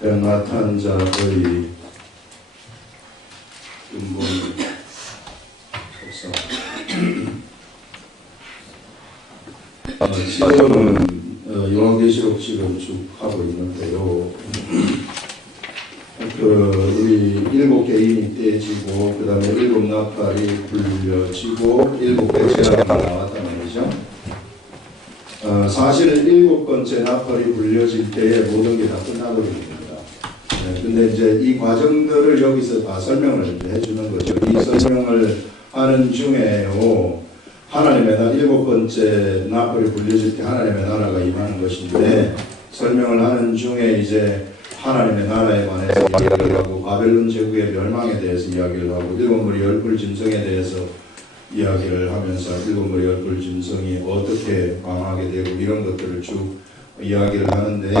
나타난 자의 근본 속성. 지금은 요한계시록 지금 쭉 하고 있는데요. 우리 7개인이 떼지고, 그 다음에 7 나팔이 불려지고, 7개 재앙이 나왔단 말이죠. 사실 7번째 나팔이 불려질 때에 모든 게 다 끝나버립니다. 근데 이제 이 과정들을 여기서 다 설명을 해주는 거죠. 이 설명을 하는 중에요, 하나님의 나라, 7번째 나팔이 불려질 때 하나님의 나라가 임하는 것인데, 설명을 하는 중에 이제 하나님의 나라에 관해서 이야기를 하고, 바벨론 제국의 멸망에 대해서 이야기를 하고, 7무리 열불 짐승에 대해서 이야기를 하면서 7무리 열불 짐승이 어떻게 망하게 되고 이런 것들을 쭉 이야기를 하는데,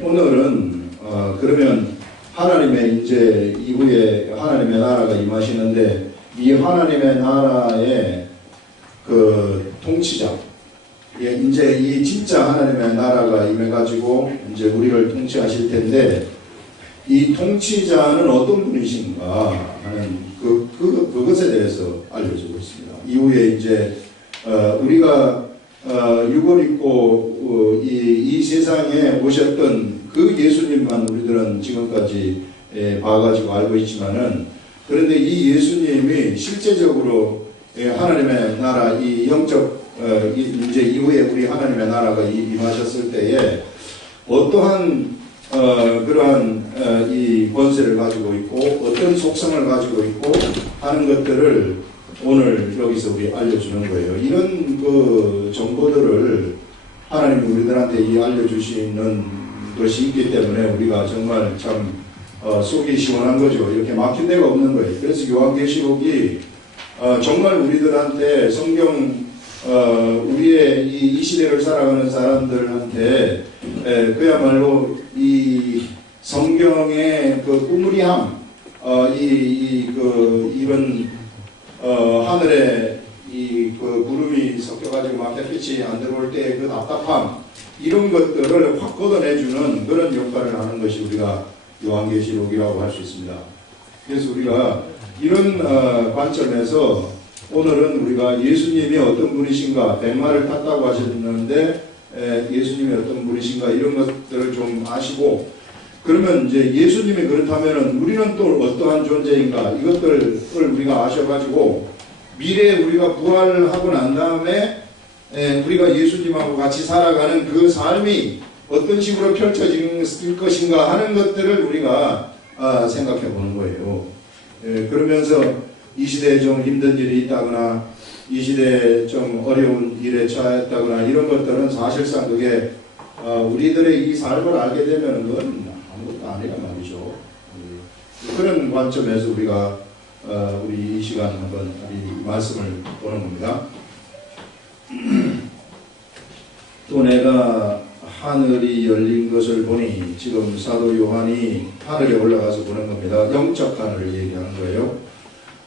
오늘은 그러면 하나님의 이제 이후에 하나님의 나라가 임하시는데, 이 하나님의 나라의 그 통치자, 이제 이 진짜 하나님의 나라가 임해가지고 이제 우리를 통치하실 텐데, 이 통치자는 어떤 분이신가 하는 그것에 대해서 알려주고 있습니다. 이후에 이제 우리가 육을 입고 이 세상에 오셨던 그 예수님만 우리들은 지금까지 봐가지고 알고 있지만은, 그런데 이 예수님이 실제적으로 하나님의 나라, 이 영적 이제 이후에 우리 하나님의 나라가 임하셨을 때에 어떠한 그러한 이 권세를 가지고 있고 어떤 속성을 가지고 있고 하는 것들을 오늘 여기서 우리 알려주는 거예요. 이런 그 정보들을 하나님이 우리들한테 알려주시는 것이 있기 때문에 우리가 정말 참 속이 시원한 거죠. 이렇게 막힌 데가 없는 거예요. 그래서 요한계시록이 정말 우리들한테 성경 우리의 이 시대를 살아가는 사람들한테 그야말로 이 성경의 그 꾸무리함, 이런 하늘에 그 구름이 섞여가지고 막 햇빛이 안 들어올 때 그 답답함, 이런 것들을 확 걷어내주는 그런 역할을 하는 것이 우리가 요한계시록이라고 할 수 있습니다. 그래서 우리가 이런 관점에서 오늘은 우리가 예수님이 어떤 분이신가, 백마를 탔다고 하셨는데 예수님이 어떤 분이신가 이런 것들을 좀 아시고, 그러면 이제 예수님이 그렇다면은 우리는 또 어떠한 존재인가, 이것들을 우리가 아셔가지고 미래에 우리가 부활을 하고 난 다음에 우리가 예수님하고 같이 살아가는 그 삶이 어떤 식으로 펼쳐질 것인가 하는 것들을 우리가 생각해 보는 거예요. 그러면서 이 시대에 좀 힘든 일이 있다거나 이 시대에 좀 어려운 일에 처했다거나 이런 것들은 사실상 그게 우리들의 이 삶을 알게 되면 그건 아무것도 아니란 말이죠. 그런 관점에서 우리가 우리 이 시간 한번 이 말씀을 보는 겁니다. 또 내가 하늘이 열린 것을 보니, 지금 사도 요한이 하늘에 올라가서 보는 겁니다. 영적 하늘을 얘기하는 거예요.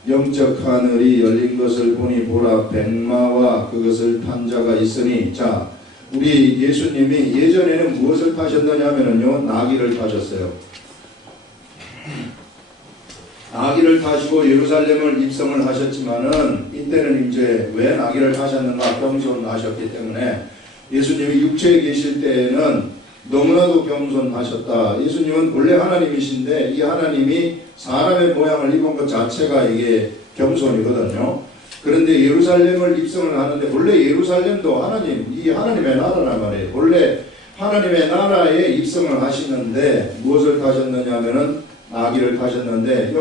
영적 하늘이 열린 것을 보니 보라, 백마와 그것을 탄 자가 있으니. 자, 우리 예수님이 예전에는 무엇을 타셨느냐 하면요, 나귀를 타셨어요. 나귀를 타시고 예루살렘을 입성을 하셨지만은, 이때는 이제 왜 나귀를 타셨는가, 겸손하셨기 때문에. 예수님이 육체에 계실 때에는 너무나도 겸손하셨다. 예수님은 원래 하나님이신데 이 하나님이 사람의 모양을 입은 것 자체가 이게 겸손이거든요. 그런데 예루살렘을 입성을 하는데, 원래 예루살렘도 이 하나님의 나라란 말이에요. 원래 하나님의 나라에 입성을 하시는데 무엇을 타셨느냐 하면은 나귀를 타셨는데,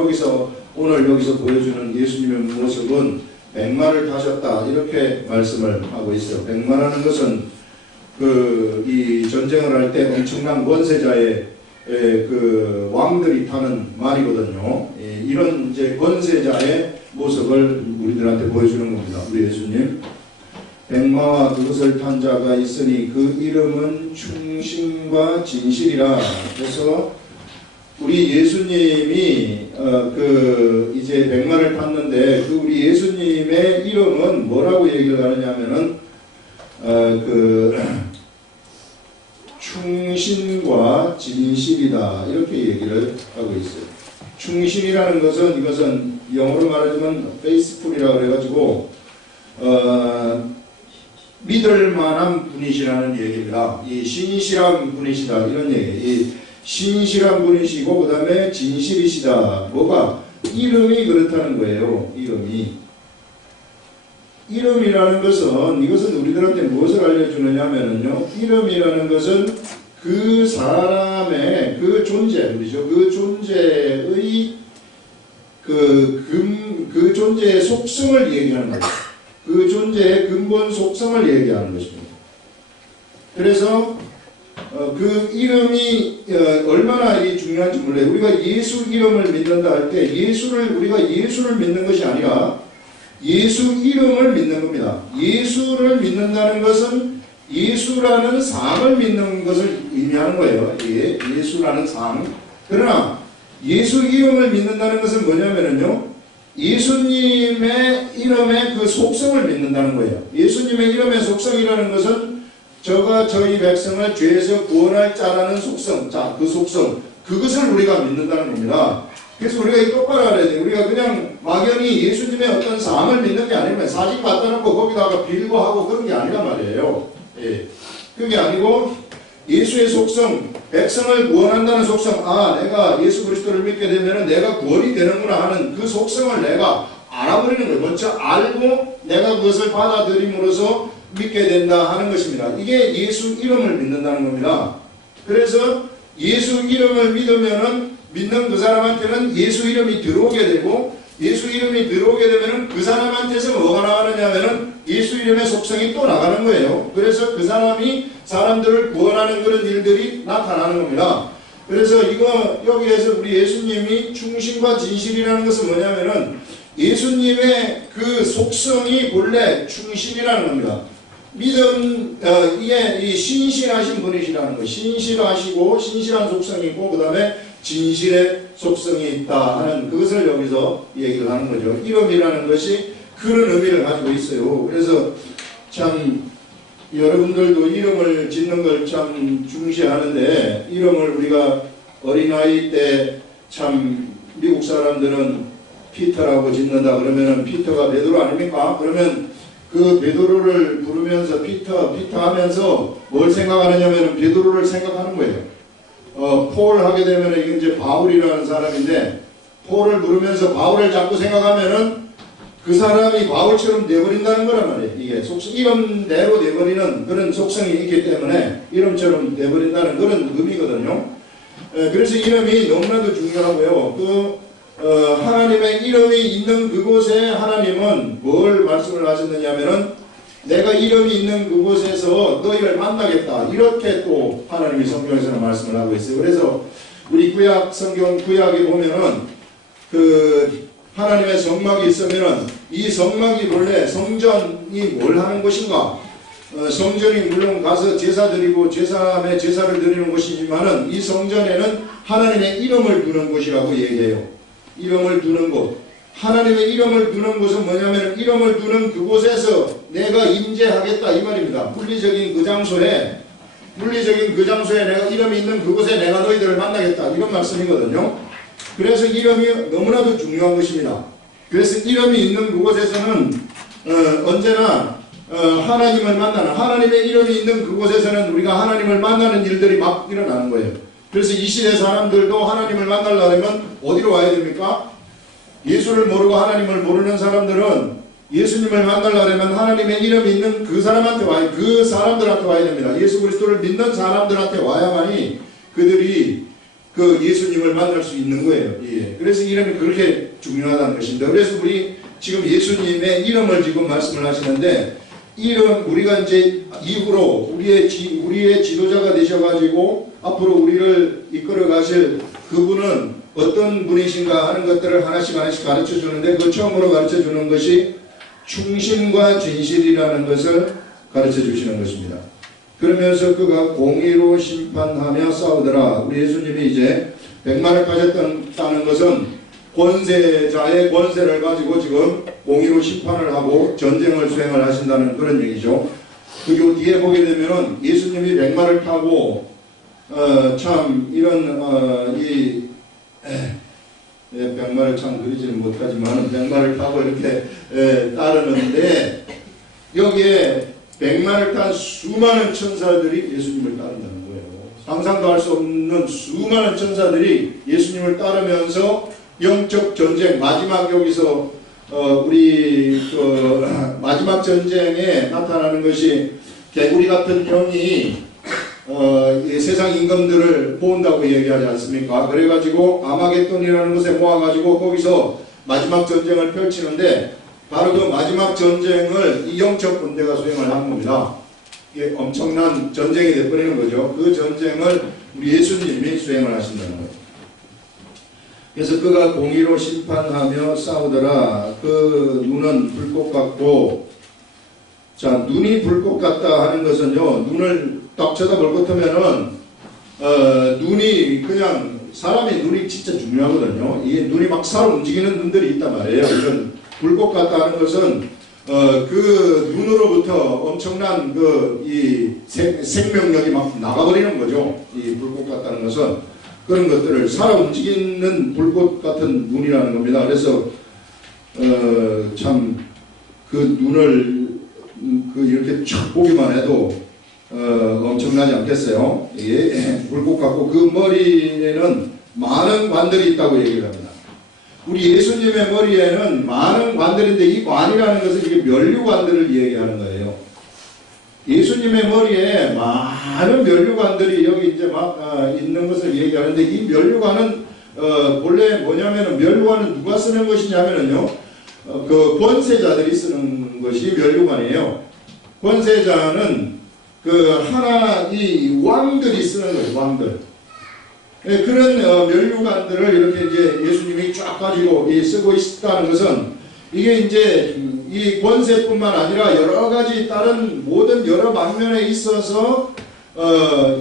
오늘 여기서 보여주는 예수님의 모습은 백마를 타셨다, 이렇게 말씀을 하고 있어요. 백마라는 것은 이 전쟁을 할 때 엄청난 권세자의 그 왕들이 타는 말이거든요. 이런 이제 권세자의 모습을 우리들한테 보여주는 겁니다. 우리 예수님. 백마와 그것을 탄 자가 있으니 그 이름은 충신과 진실이라. 그래서 우리 예수님이 이제 백마를 탔는데 우리 예수님의 이름은 뭐라고 얘기를 하느냐면은 충신과 진실이다 이렇게 얘기를 하고 있어요. 충신이라는 것은 이것은 영어로 말하자면 faithful이라고 그래가지고 믿을 만한 분이시라는 얘기입니다. 이 신실한 분이시다 이런 얘기. 이 신실한 분이시고 그 다음에 진실이시다. 뭐가? 이름이 그렇다는 거예요. 이름이라는 것은 이것은 우리들한테 무엇을 알려주느냐 하면요. 이름이라는 것은 그 사람의 그 존재, 우리죠. 그 존재의 그 존재의 속성을 얘기하는 거예요. 그 존재의 근본 속성을 얘기하는 것입니다. 그래서 그 이름이 얼마나 중요한지 몰라요. 우리가 예수 이름을 믿는다 할 때 우리가 예수를 믿는 것이 아니라 예수 이름을 믿는 겁니다. 예수를 믿는다는 것은 예수라는 상을 믿는 것을 의미하는 거예요. 예수라는 상. 그러나 예수 이름을 믿는다는 것은 뭐냐면요. 예수님의 이름의 그 속성을 믿는다는 거예요. 예수님의 이름의 속성이라는 것은 저가 저희 백성을 죄에서 구원할 자라는 속성, 자, 그 속성, 그것을 우리가 믿는다는 겁니다. 그래서 우리가 똑바로 알아야 돼요. 우리가 그냥 막연히 예수님의 어떤 상을 믿는 게 아니면 사진 갖다 놓고 거기다가 빌고 하고 그런 게 아니란 말이에요. 예. 그게 아니고 예수의 속성, 백성을 구원한다는 속성, 아, 내가 예수 그리스도를 믿게 되면 내가 구원이 되는구나 하는 그 속성을 내가 알아버리는 거예요. 먼저 알고 내가 그것을 받아들임으로써 믿게 된다 하는 것입니다. 이게 예수 이름을 믿는다는 겁니다. 그래서 예수 이름을 믿으면은 믿는 그 사람한테는 예수 이름이 들어오게 되고 예수 이름이 들어오게 되면은 그 사람한테서 뭐가 나가느냐 하면은 예수 이름의 속성이 또 나가는 거예요. 그래서 그 사람이 사람들을 구원하는 그런 일들이 나타나는 겁니다. 그래서 이거 여기에서 우리 예수님이 충신과 진실이라는 것은 뭐냐면은 예수님의 그 속성이 본래 충신이라는 겁니다. 믿음, 이게 이 신실하신 분이시라는 거. 신실하시고 신실한 속성이 있고 그 다음에 진실의 속성이 있다 하는 그것을 여기서 얘기를 하는 거죠. 이름이라는 것이 그런 의미를 가지고 있어요. 그래서 참 여러분들도 이름을 짓는 걸 참 중시하는데 이름을 우리가 어린아이 때 참 미국 사람들은 피터라고 짓는다 그러면은 피터가 베드로 아닙니까? 그러면 그 베드로를 부르면서 피터 하면서 뭘 생각하느냐면 베드로를 생각하는 거예요. 폴 하게 되면 이게 이제 바울이라는 사람인데 폴을 부르면서 바울을 자꾸 생각하면은 그 사람이 바울처럼 돼버린다는 거란 말이에요. 이게 이름대로 돼버리는 그런 속성이 있기 때문에 이름처럼 돼버린다는 그런 의미거든요. 그래서 이름이 너무나도 중요하고요. 하나님의 이름이 있는 그곳에 하나님은 뭘 말씀을 하셨느냐면은 내가 이름이 있는 그곳에서 너희를 만나겠다. 이렇게 또 하나님이 성경에서는 말씀을 하고 있어요. 그래서 우리 성경 구약에 보면은 그 하나님의 성막이 있으면은 이 성막이 본래 성전이 뭘 하는 것인가? 성전이 물론 가서 제사 드리고 제사를 드리는 곳이지만은 이 성전에는 하나님의 이름을 두는 곳이라고 얘기해요. 이름을 두는 곳. 하나님의 이름을 두는 곳은 뭐냐면 이름을 두는 그곳에서 내가 임재하겠다 이 말입니다. 물리적인 그 장소에 내가 이름이 있는 그곳에 내가 너희들을 만나겠다 이런 말씀이거든요. 그래서 이름이 너무나도 중요한 것입니다. 그래서 이름이 있는 그곳에서는 언제나 하나님을 만나는 하나님의 이름이 있는 그곳에서는 우리가 하나님을 만나는 일들이 막 일어나는 거예요. 그래서 이 시대 사람들도 하나님을 만나려면 어디로 와야 됩니까? 예수를 모르고 하나님을 모르는 사람들은 예수님을 만나려면 하나님의 이름이 있는 그 사람한테 그 사람들한테 와야 됩니다. 예수 그리스도를 믿는 사람들한테 와야만이 그들이 그 예수님을 만날 수 있는 거예요. 예. 그래서 이름이 그렇게 중요하다는 것입니다. 그래서 우리 지금 예수님의 이름을 지금 말씀을 하시는데 우리가 이제 이후로 우리의 지도자가 되셔가지고 앞으로 우리를 이끌어 가실 그분은 어떤 분이신가 하는 것들을 하나씩 가르쳐 주는데 그 처음으로 가르쳐 주는 것이 충신과 진실이라는 것을 가르쳐 주시는 것입니다. 그러면서 그가 공의로 심판하며 싸우더라. 우리 예수님이 이제 백마를 가졌다는 것은 권세자의 권세를 가지고 지금 공의로 심판을 하고 전쟁을 수행을 하신다는 그런 얘기죠. 그리고 뒤에 보게 되면은 예수님이 백마를 타고 참 이런 백마를 참 그리지는 못하지만 백마를 타고 이렇게 따르는데 여기에 백마를 탄 수많은 천사들이 예수님을 따른다는 거예요. 상상도 할 수 없는 수많은 천사들이 예수님을 따르면서 영적 전쟁, 마지막 여기서 우리 마지막 전쟁에 나타나는 것이 개구리 같은 영이 세상 임금들을 모은다고 얘기하지 않습니까? 그래가지고 아마겟돈이라는 곳에 모아가지고 거기서 마지막 전쟁을 펼치는데 바로 그 마지막 전쟁을 이 영적 군대가 수행을 한 겁니다. 이게 엄청난 전쟁이 되어버리는 거죠. 그 전쟁을 우리 예수님이 수행을 하신다는 거예요. 그래서 그가 공의로 심판하며 싸우더라. 그 눈은 불꽃 같고, 자, 눈이 불꽃 같다 하는 것은요, 눈을 딱 쳐다볼 것 같으면은 눈이 그냥 사람의 눈이 진짜 중요하거든요. 이게 눈이 막 살아 움직이는 눈들이 있단 말이에요. 이런 불꽃 같다 하는 것은 그 눈으로부터 엄청난 이 생명력이 막 나가버리는 거죠. 이 불꽃 같다는 것은 그런 것들을 살아 움직이는 불꽃 같은 눈이라는 겁니다. 그래서 참 그 눈을 이렇게 쫙 보기만 해도 엄청나지 않겠어요? 이게 불꽃 같고 그 머리에는 많은 관들이 있다고 얘기를 합니다. 우리 예수님의 머리에는 많은 관들인데 이 관이라는 것은 이게 면류관들을 얘기하는 거예요. 예수님의 머리에 많은 면류관들이 여기 이제 막 있는 것을 얘기하는데 이 면류관은 본래 뭐냐면은 면류관은 누가 쓰는 것이냐면은요 그 권세자들이 쓰는 것이 면류관이에요. 권세자는 이 왕들이 쓰는 거예요. 왕들. 네, 그런 면류관들을 이렇게 이제 예수님이 쫙 가지고 쓰고 있다는 것은 이게 이제 이 권세뿐만 아니라 여러 가지 다른 모든 여러 방면에 있어서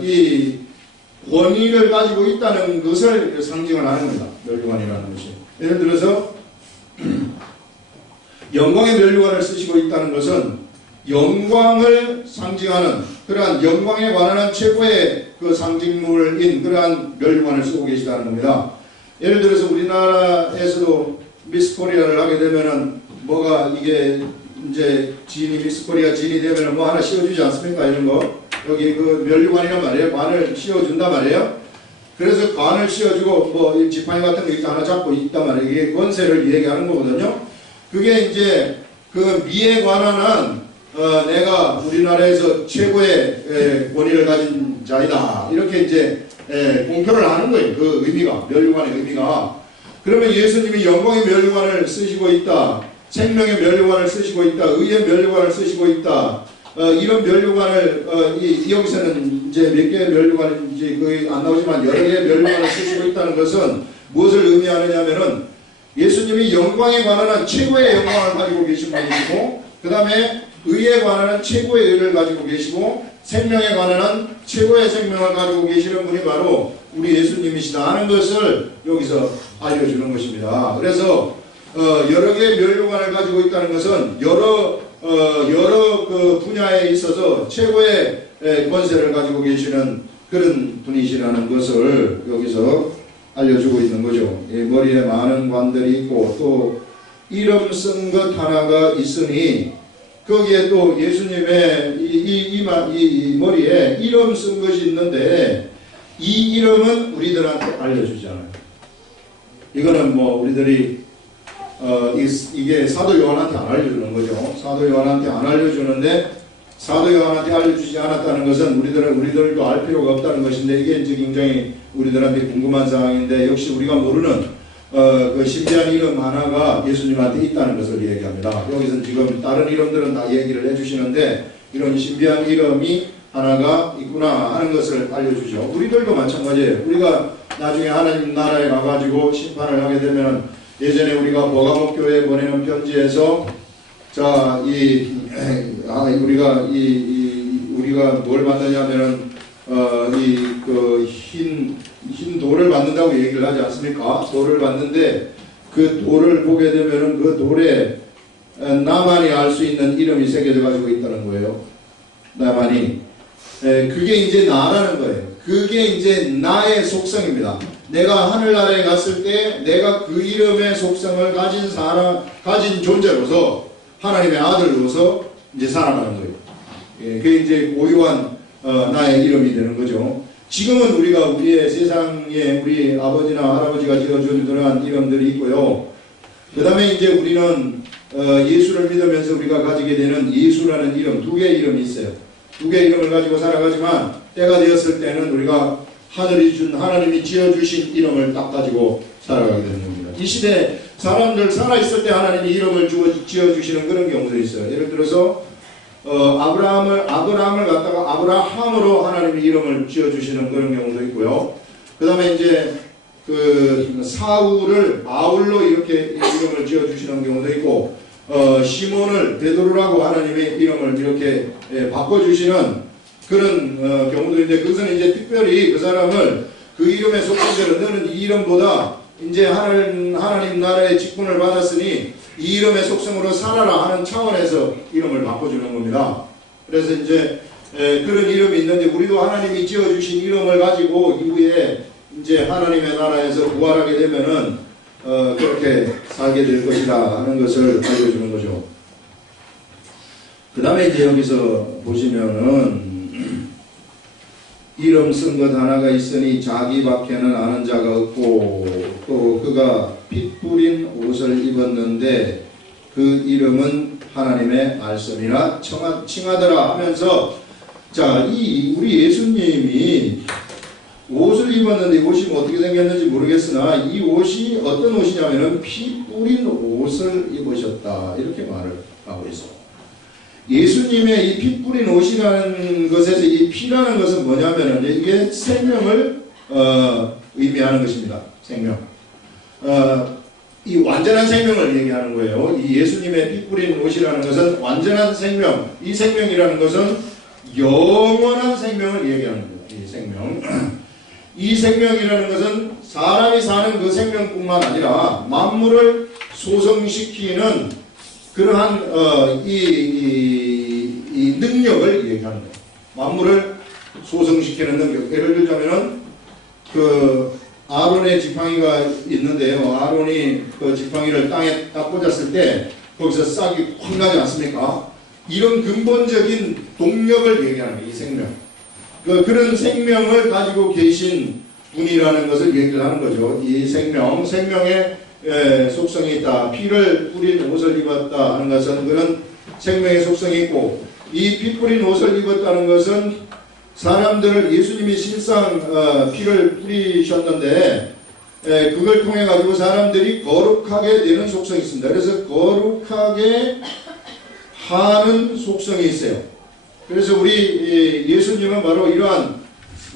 이 권위를 가지고 있다는 것을 상징을 하는 겁니다. 면류관이라는 것이. 예를 들어서 영광의 면류관을 쓰시고 있다는 것은 영광을 상징하는 그러한 영광에 관한 최고의 그 상징물인 그러한 면류관을 쓰고 계시다는 겁니다. 예를 들어서 우리나라에서도 미스 코리아를 하게 되면은 뭐가 이게 이제 미스 코리아 진이 되면은 뭐 하나 씌워주지 않습니까? 이런 거. 여기 그 면류관이란 말이에요. 관을 씌워준단 말이에요. 그래서 관을 씌워주고 뭐 지팡이 같은 거 일단 하나 잡고 있단 말이에요. 이게 권세를 얘기하는 거거든요. 그게 이제 그 미에 관한 내가 우리나라에서 최고의 권위를 가진 자이다. 이렇게 이제 공표를 하는 거예요. 그 의미가, 면류관의 의미가. 그러면 예수님이 영광의 면류관을 쓰시고 있다. 생명의 면류관을 쓰시고 있다. 의의 면류관을 쓰시고 있다. 이런 면류관을 여기서는 이제 몇 개의 면류관인지 거의 안 나오지만 여러 개의 면류관을 쓰시고 있다는 것은 무엇을 의미하느냐면은 예수님이 영광에 관한 최고의 영광을 가지고 계신 분이시고 그 다음에 의에 관한 최고의 의를 가지고 계시고 생명에 관한 최고의 생명을 가지고 계시는 분이 바로 우리 예수님이시다 하는 것을 여기서 알려주는 것입니다. 그래서 여러 개의 면류관을 가지고 있다는 것은 여러 그 분야에 있어서 최고의 권세를 가지고 계시는 그런 분이시라는 것을 여기서 알려주고 있는 거죠. 머리에 많은 관들이 있고 또 이름 쓴 것 하나가 있으니 거기에 또 예수님의 이 머리에 이름 쓴 것이 있는데 이 이름은 우리들한테 알려주잖아요. 이거는 뭐 우리들이 이게 사도 요한한테 안 알려주는 거죠. 사도 요한한테 안 알려주는데 사도 요한한테 알려주지 않았다는 것은 우리들도 알 필요가 없다는 것인데 이게 이제 굉장히 우리들한테 궁금한 상황인데 역시 우리가 모르는 그 신비한 이름 하나가 예수님한테 있다는 것을 얘기합니다. 여기서는 지금 다른 이름들은 다 얘기를 해주시는데 이런 신비한 이름이 하나가 있구나 하는 것을 알려주죠. 우리들도 마찬가지예요. 우리가 나중에 하나님 나라에 가가지고 심판을 하게 되면 예전에 우리가 버가목 교회에 보내는 편지에서 자, 우리가 뭘 받느냐면은 흰 돌을 받는다고 얘기를 하지 않습니까? 돌을 받는데 그 돌을 보게 되면은 그 돌에 나만이 알 수 있는 이름이 새겨져 가지고 있다는 거예요. 나만이. 그게 이제 나라는 거예요. 그게 이제 나의 속성입니다. 내가 하늘나라에 갔을 때 내가 그 이름의 속성을 가진 존재로서 하나님의 아들로서 이제 살아가는 거예요. 예, 그게 이제 고유한 나의 이름이 되는 거죠. 지금은 우리가 우리의 세상에 우리 아버지나 할아버지가 지어준 그러한 이름들이 있고요. 그 다음에 이제 우리는 예수를 믿으면서 우리가 가지게 되는 예수라는 이름, 두 개의 이름이 있어요. 두 개의 이름을 가지고 살아가지만 때가 되었을 때는 우리가 하나님이 지어주신 이름을 딱 가지고 살아가게 되는 겁니다. 이 시대에 사람들 살아있을 때 하나님이 이름을 지어주시는 그런 경우도 있어요. 예를 들어서 아브라함을 갖다가 아브라함으로 하나님이 이름을 지어주시는 그런 경우도 있고요. 그 다음에 이제 그 사울을 아울로 이렇게 이름을 지어주시는 경우도 있고, 시몬을 베드로라고 하나님의 이름을 이렇게 바꿔주시는 그런 경우도 있는데, 그것은 이제 특별히 그 사람을 그 이름의 속성대로 너는 이 이름보다 이제 하나님 나라의 직분을 받았으니 이 이름의 속성으로 살아라 하는 차원에서 이름을 바꿔주는 겁니다. 그래서 이제 그런 이름이 있는데, 우리도 하나님이 지어주신 이름을 가지고 이후에 이제 하나님의 나라에서 부활하게 되면은 그렇게 살게 될 것이다 하는 것을 알려주는 거죠. 그 다음에 이제 여기서 보시면은 이름 쓴 것 하나가 있으니 자기밖에는 아는 자가 없고, 또 그가 핏 뿌린 옷을 입었는데 그 이름은 하나님의 말씀이라 칭하더라 하면서, 자, 우리 예수님이 옷을 입었는데 이 옷이 어떻게 생겼는지 모르겠으나 이 옷이 어떤 옷이냐면은 피 뿌린 옷을 입으셨다 이렇게 말을 하고 있어요. 예수님의 이 피 뿌린 옷이라는 것에서 이 피라는 것은 뭐냐면은 이게 생명을 의미하는 것입니다. 생명. 이 완전한 생명을 얘기하는 거예요. 이 예수님의 피 뿌린 옷이라는 것은 완전한 생명, 이 생명이라는 것은 영원한 생명을 얘기하는 거예요. 이 생명. 이 생명이라는 것은 사람이 사는 그 생명뿐만 아니라 만물을 소성시키는 그러한 이 능력을 얘기하는 거예요. 만물을 소성시키는 능력. 예를 들자면은 그 아론의 지팡이가 있는데요. 아론이 그 지팡이를 땅에 딱 꽂았을 때 거기서 싹이 확 나지 않습니까? 이런 근본적인 동력을 얘기하는 거예요. 이 생명. 그런 생명을 가지고 계신 분이라는 것을 얘기를 하는 거죠. 이 생명의 속성이 있다. 피를 뿌린 옷을 입었다 하는 것은 그런 생명의 속성이 있고, 이 피 뿌린 옷을 입었다는 것은 사람들을, 예수님이 실상 피를 뿌리셨는데 그걸 통해 가지고 사람들이 거룩하게 되는 속성이 있습니다. 그래서 거룩하게 하는 속성이 있어요. 그래서 우리 예수님은 바로 이러한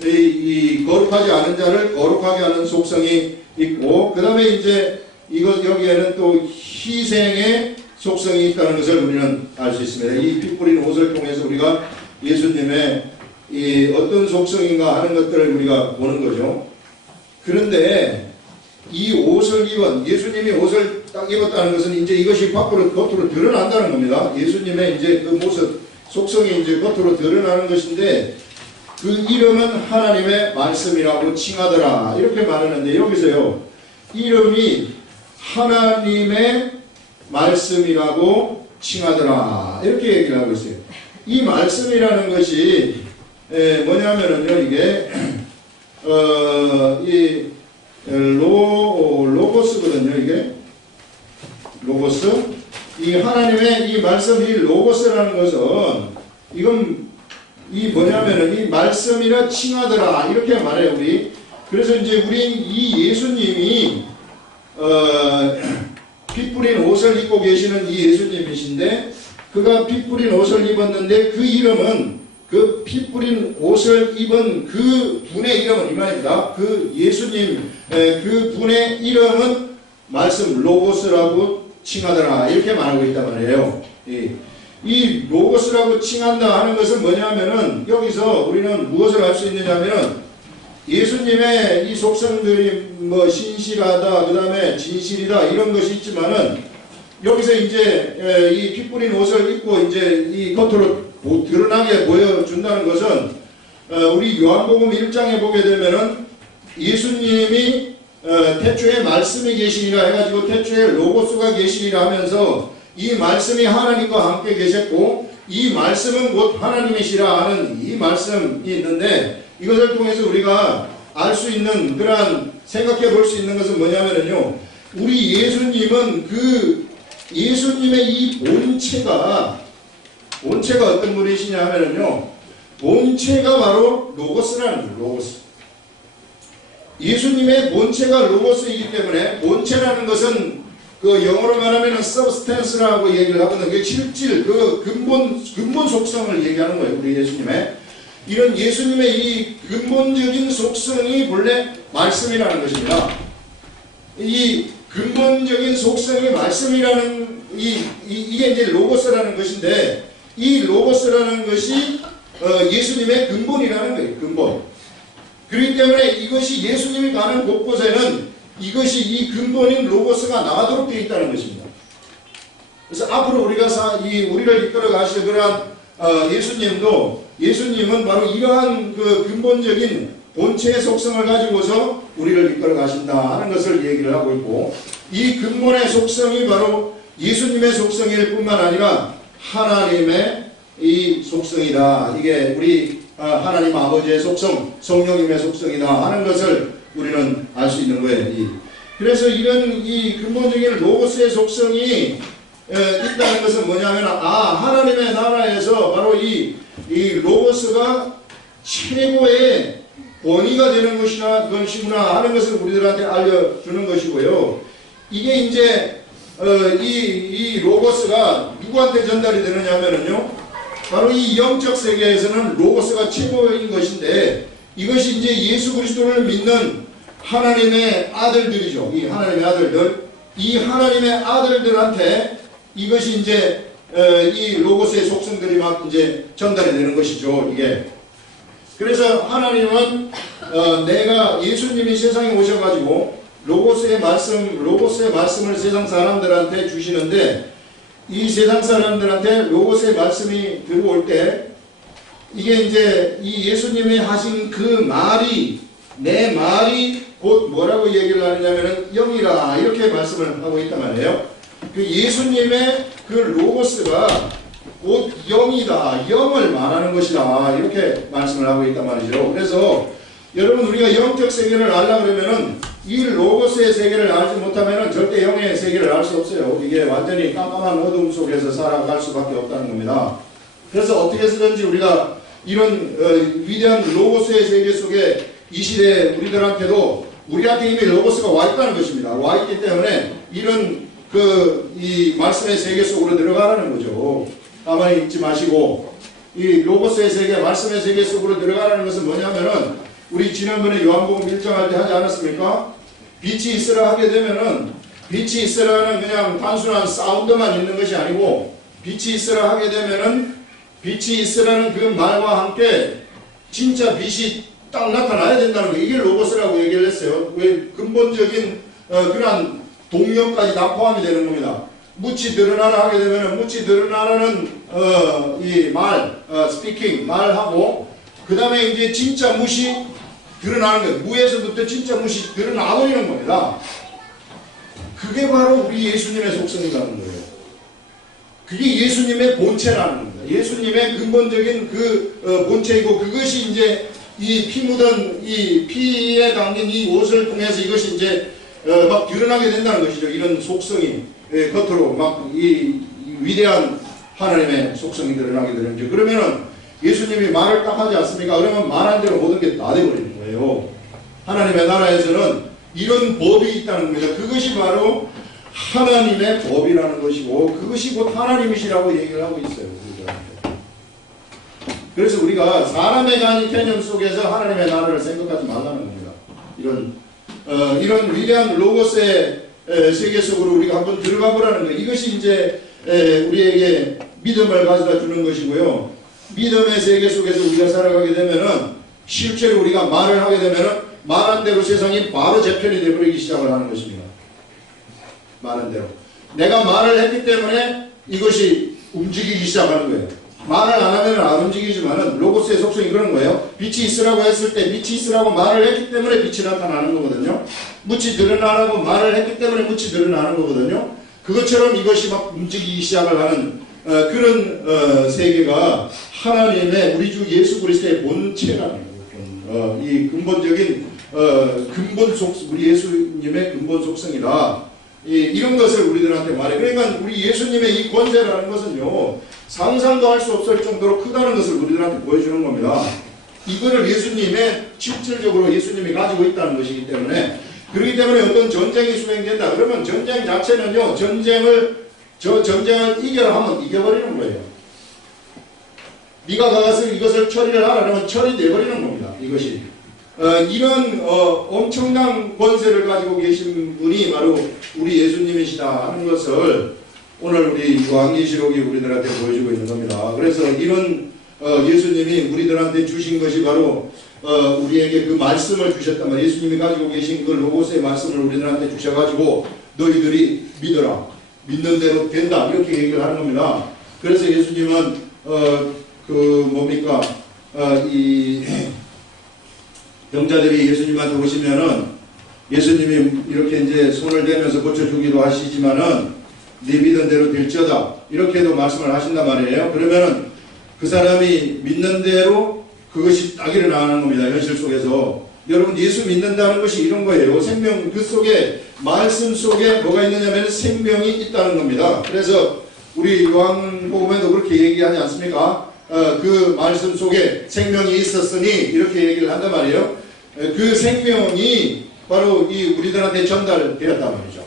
이 거룩하지 않은 자를 거룩하게 하는 속성이 있고, 그 다음에 이제 여기에는 또 희생의 속성이 있다는 것을 우리는 알 수 있습니다. 이 피 뿌린 옷을 통해서 우리가 예수님의 이 어떤 속성인가 하는 것들을 우리가 보는 거죠. 그런데 이 옷을 입은, 예수님이 옷을 딱 입었다는 것은 이제 이것이 겉으로 드러난다는 겁니다. 예수님의 이제 그 모습, 속성이 이제 겉으로 드러나는 것인데, 그 이름은 하나님의 말씀이라고 칭하더라 이렇게 말하는데, 여기서요 이름이 하나님의 말씀이라고 칭하더라 이렇게 얘기를 하고 있어요. 이 말씀이라는 것이 뭐냐면은요, 이게 이 로고스거든요. 이게 로고스. 이 하나님의 이 말씀, 이 로고스라는 것은 이건 이 뭐냐면은 이 말씀이라 칭하더라 이렇게 말해요. 우리. 그래서 이제 우리 이 예수님이 피 뿌린 옷을 입고 계시는 이 예수님이신데, 그가 피 뿌린 옷을 입었는데 그 이름은, 그 피 뿌린 옷을 입은 그 분의 이름은 이 말입니다. 그 예수님 그 분의 이름은 말씀 로고스라고 칭하더라 이렇게 말하고 있단 말이에요. 이 로고스라고 칭한다 하는 것은 뭐냐면은, 여기서 우리는 무엇을 알 수 있느냐면은 예수님의 이 속성들이 뭐 신실하다, 그 다음에 진실이다 이런 것이 있지만은, 여기서 이제 이 피 뿌린 옷을 입고 이제 이 겉으로 드러나게 보여준다는 것은 우리 요한복음 1장에 보게 되면은 예수님이 태초에 말씀이 계시니라 해가지고 태초에 로고스가 계시니라 하면서 이 말씀이 하나님과 함께 계셨고 이 말씀은 곧 하나님이시라 하는 이 말씀이 있는데, 이것을 통해서 우리가 알 수 있는, 그러한 생각해 볼 수 있는 것은 뭐냐면요, 우리 예수님은 그 예수님의 이 본체가 어떤 분이시냐 하면요, 본체가 바로 로고스라는 거예요. 로고스. 예수님의 본체가 로고스이기 때문에, 본체라는 것은 그 영어로 말하면 substance라고 얘기를 하거든요. 그 실질, 그 근본 속성을 얘기하는 거예요. 우리 예수님의. 이런 예수님의 이 근본적인 속성이 본래 말씀이라는 것입니다. 이 근본적인 속성이 말씀이라는 이게 이제 로고스라는 것인데, 이 로고스라는 것이 예수님의 근본이라는 거예요. 근본. 그렇기 때문에 이것이 예수님이 가는 곳곳에는 이것이 이 근본인 로고스가 나가도록 되어 있다는 것입니다. 그래서 앞으로 우리를 이끌어 가실 그러한 예수님은 바로 이러한 그 근본적인 본체의 속성을 가지고서 우리를 이끌어 가신다 하는 것을 얘기를 하고 있고, 이 근본의 속성이 바로 예수님의 속성일 뿐만 아니라 하나님의 이 속성이다. 이게 우리 하나님 아버지의 속성, 성령님의 속성이다 하는 것을 우리는 알 수 있는 거예요. 그래서 이런 이 근본적인 로고스의 속성이 있다는 것은 뭐냐면, 하나님의 나라에서 바로 이 로고스가 최고의 권위가 되는 것이구나 하는 것을 우리들한테 알려주는 것이고요. 이게 이제 이 로고스가 누구한테 전달이 되느냐 하면요, 바로 이 영적 세계에서는 로고스가 최고인 것인데, 이것이 이제 예수 그리스도를 믿는 하나님의 아들들이죠. 이 하나님의 아들들, 이 하나님의 아들들한테 이것이 이제 이 로고스의 속성들이 막 이제 전달이 되는 것이죠. 이게. 그래서 하나님은 내가 예수님이 세상에 오셔가지고 로고스의 말씀을 세상 사람들한테 주시는데, 이 세상 사람들한테 로고스의 말씀이 들어올 때, 이게 이제 이 예수님이 하신 그 말이, 내 말이 곧 뭐라고 얘기를 하느냐면은 영이라, 이렇게 말씀을 하고 있단 말이에요. 그 예수님의 그 로고스가 곧 영이다, 영을 말하는 것이다, 이렇게 말씀을 하고 있단 말이죠. 그래서 여러분, 우리가 영적 세계를 알려고 그러면은 이 로고스의 세계를 알지 못하면은 절대 영의 세계를 알 수 없어요. 이게 완전히 깜깜한 어둠 속에서 살아갈 수밖에 없다는 겁니다. 그래서 어떻게 해서든지 우리가 이런 위대한 로고스의 세계 속에 이 시대에 우리한테 이미 로고스가 와 있다는 것입니다. 와 있기 때문에 이런 이 말씀의 세계 속으로 들어가라는 거죠. 가만히 있지 마시고 이 로고스의 세계, 말씀의 세계 속으로 들어가라는 것은 뭐냐면은, 우리 지난번에 요한복음 1장 할 때 하지 않았습니까? 빛이 있으라 하게 되면은, 빛이 있으라는 그냥 단순한 사운드만 있는 것이 아니고, 빛이 있으라 하게 되면은 빛이 있으라는 그 말과 함께 진짜 빛이 딱 나타나야 된다는 거예요. 이게 로고스라고 얘기를 했어요. 왜 근본적인 그러한 동력까지 다 포함이 되는 겁니다. 묻이 드러나라 하게 되면은, 묻이 드러나라는 이 말, 스피킹, 말하고, 그 다음에 이제 진짜 묻이 드러나는 거예요. 무에서부터 진짜 묻이 드러나버리는 겁니다. 그게 바로 우리 예수님의 속성이라는 거예요. 그게 예수님의 본체라는 겁니다. 예수님의 근본적인 그 본체이고, 그것이 이제 이 피 묻은 이 피에 담긴 이 옷을 통해서 이것이 이제 막 드러나게 된다는 것이죠. 이런 속성이 겉으로 막 이 위대한 하나님의 속성이 드러나게 되는 거죠. 그러면은 예수님이 말을 딱 하지 않습니까? 그러면 말한 대로 모든 게 다 돼버리는 거예요. 하나님의 나라에서는 이런 법이 있다는 겁니다. 그것이 바로 하나님의 법이라는 것이고, 그것이 곧 하나님이시라고 얘기를 하고 있어요. 그래서 우리가 사람의 간이 개념 속에서 하나님의 나라를 생각하지 말라는 겁니다. 이런 위대한 로고스의 세계 속으로 우리가 한번 들어가 보라는 거예요. 이것이 이제 우리에게 믿음을 가져다 주는 것이고요. 믿음의 세계 속에서 우리가 살아가게 되면은, 실제로 우리가 말을 하게 되면은 말한 대로 세상이 바로 재편이 되어버리기 시작을 하는 것입니다. 말한 대로. 내가 말을 했기 때문에 이것이 움직이기 시작하는 거예요. 말을 안 하면 안 움직이지만은 로고스의 속성이 그런 거예요. 빛이 있으라고 했을 때 빛이 있으라고 말을 했기 때문에 빛이 나타나는 거거든요. 묻이 드러나라고 말을 했기 때문에 묻이 드러나는 거거든요. 그것처럼 이것이 막 움직이기 시작을 하는 그런 세계가 하나님의 우리 주 예수 그리스도의 본체라는 거예요. 이 근본적인 우리 예수님의 근본 속성이다. 이런 것을 우리들한테 말해. 그러니까 우리 예수님의 이 권세라는 것은요, 상상도 할 수 없을 정도로 크다는 것을 우리들한테 보여주는 겁니다. 이거를 예수님의 실질적으로 예수님이 가지고 있다는 것이기 때문에, 그렇기 때문에 어떤 전쟁이 수행된다 그러면 전쟁 자체는요, 전쟁을 이겨라 하면 이겨버리는 거예요. 네가 가서 이것을 처리를 하라 그러면 처리돼버리는 겁니다. 이것이 이런 엄청난 권세를 가지고 계신 분이 바로 우리 예수님이시다 하는 것을 오늘 우리 요한계시록이 우리들한테 보여주고 있는 겁니다. 그래서 이런 예수님이 우리들한테 주신 것이 바로 우리에게 그 말씀을 주셨단 말이에요. 예수님이 가지고 계신 그 로고스의 말씀을 우리들한테 주셔가지고 너희들이 믿어라, 믿는 대로 된다, 이렇게 얘기를 하는 겁니다. 그래서 예수님은 이 병자들이 예수님한테 오시면은 예수님이 이렇게 이제 손을 대면서 고쳐주기도 하시지만은 네 믿은 대로 될지어다, 이렇게도 말씀을 하신단 말이에요. 그러면은 그 사람이 믿는 대로 그것이 딱 일어나는 겁니다. 현실 속에서. 여러분, 예수 믿는다는 것이 이런 거예요. 생명, 그 속에, 말씀 속에 뭐가 있느냐면 생명이 있다는 겁니다. 그래서 우리 요한복음에도 그렇게 얘기하지 않습니까? 그 말씀 속에 생명이 있었으니 이렇게 얘기를 한단 말이에요. 그 생명이 바로 이 우리들한테 전달되었단 말이죠.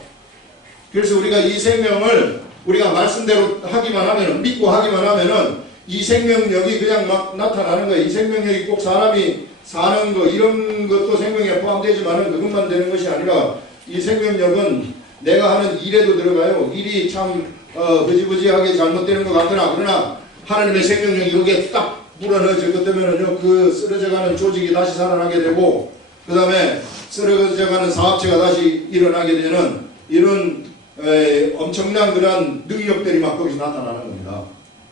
그래서 우리가 이 생명을 우리가 말씀대로 하기만 하면은, 믿고 하기만 하면은 이 생명력이 그냥 막 나타나는 거예요. 이 생명력이 꼭 사람이 사는 거, 이런 것도 생명에 포함되지만은 그것만 되는 것이 아니라 이 생명력은 내가 하는 일에도 들어가요. 일이 참 흐지부지하게 잘못되는 것 같으나, 그러나 하나님의 생명력이 여기에 딱 불어넣어질 때면은요, 그 쓰러져가는 조직이 다시 살아나게 되고, 그 다음에 쓰러져가는 사업체가 다시 일어나게 되는 이런 엄청난 그런 능력들이 막 거기서 나타나는 겁니다.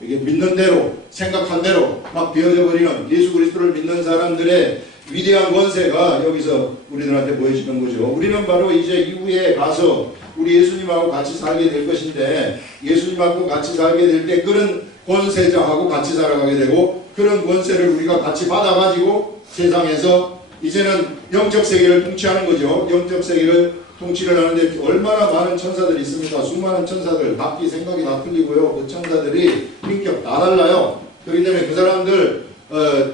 이게 믿는 대로, 생각한 대로 막 되어져 버리는 예수 그리스도를 믿는 사람들의 위대한 권세가 여기서 우리들한테 보여지는 거죠. 우리는 바로 이제 이후에 가서 우리 예수님하고 같이 살게 될 것인데, 예수님하고 같이 살게 될 때 그런 권세자하고 같이 살아가게 되고, 그런 권세를 우리가 같이 받아가지고 세상에서 이제는 영적 세계를 통치하는 거죠. 영적 세계를 통치를 하는데 얼마나 많은 천사들이 있습니까? 수많은 천사들, 각기 생각이 다 틀리고요. 그 천사들이 인격 다 달라요. 그렇기 때문에 그 사람들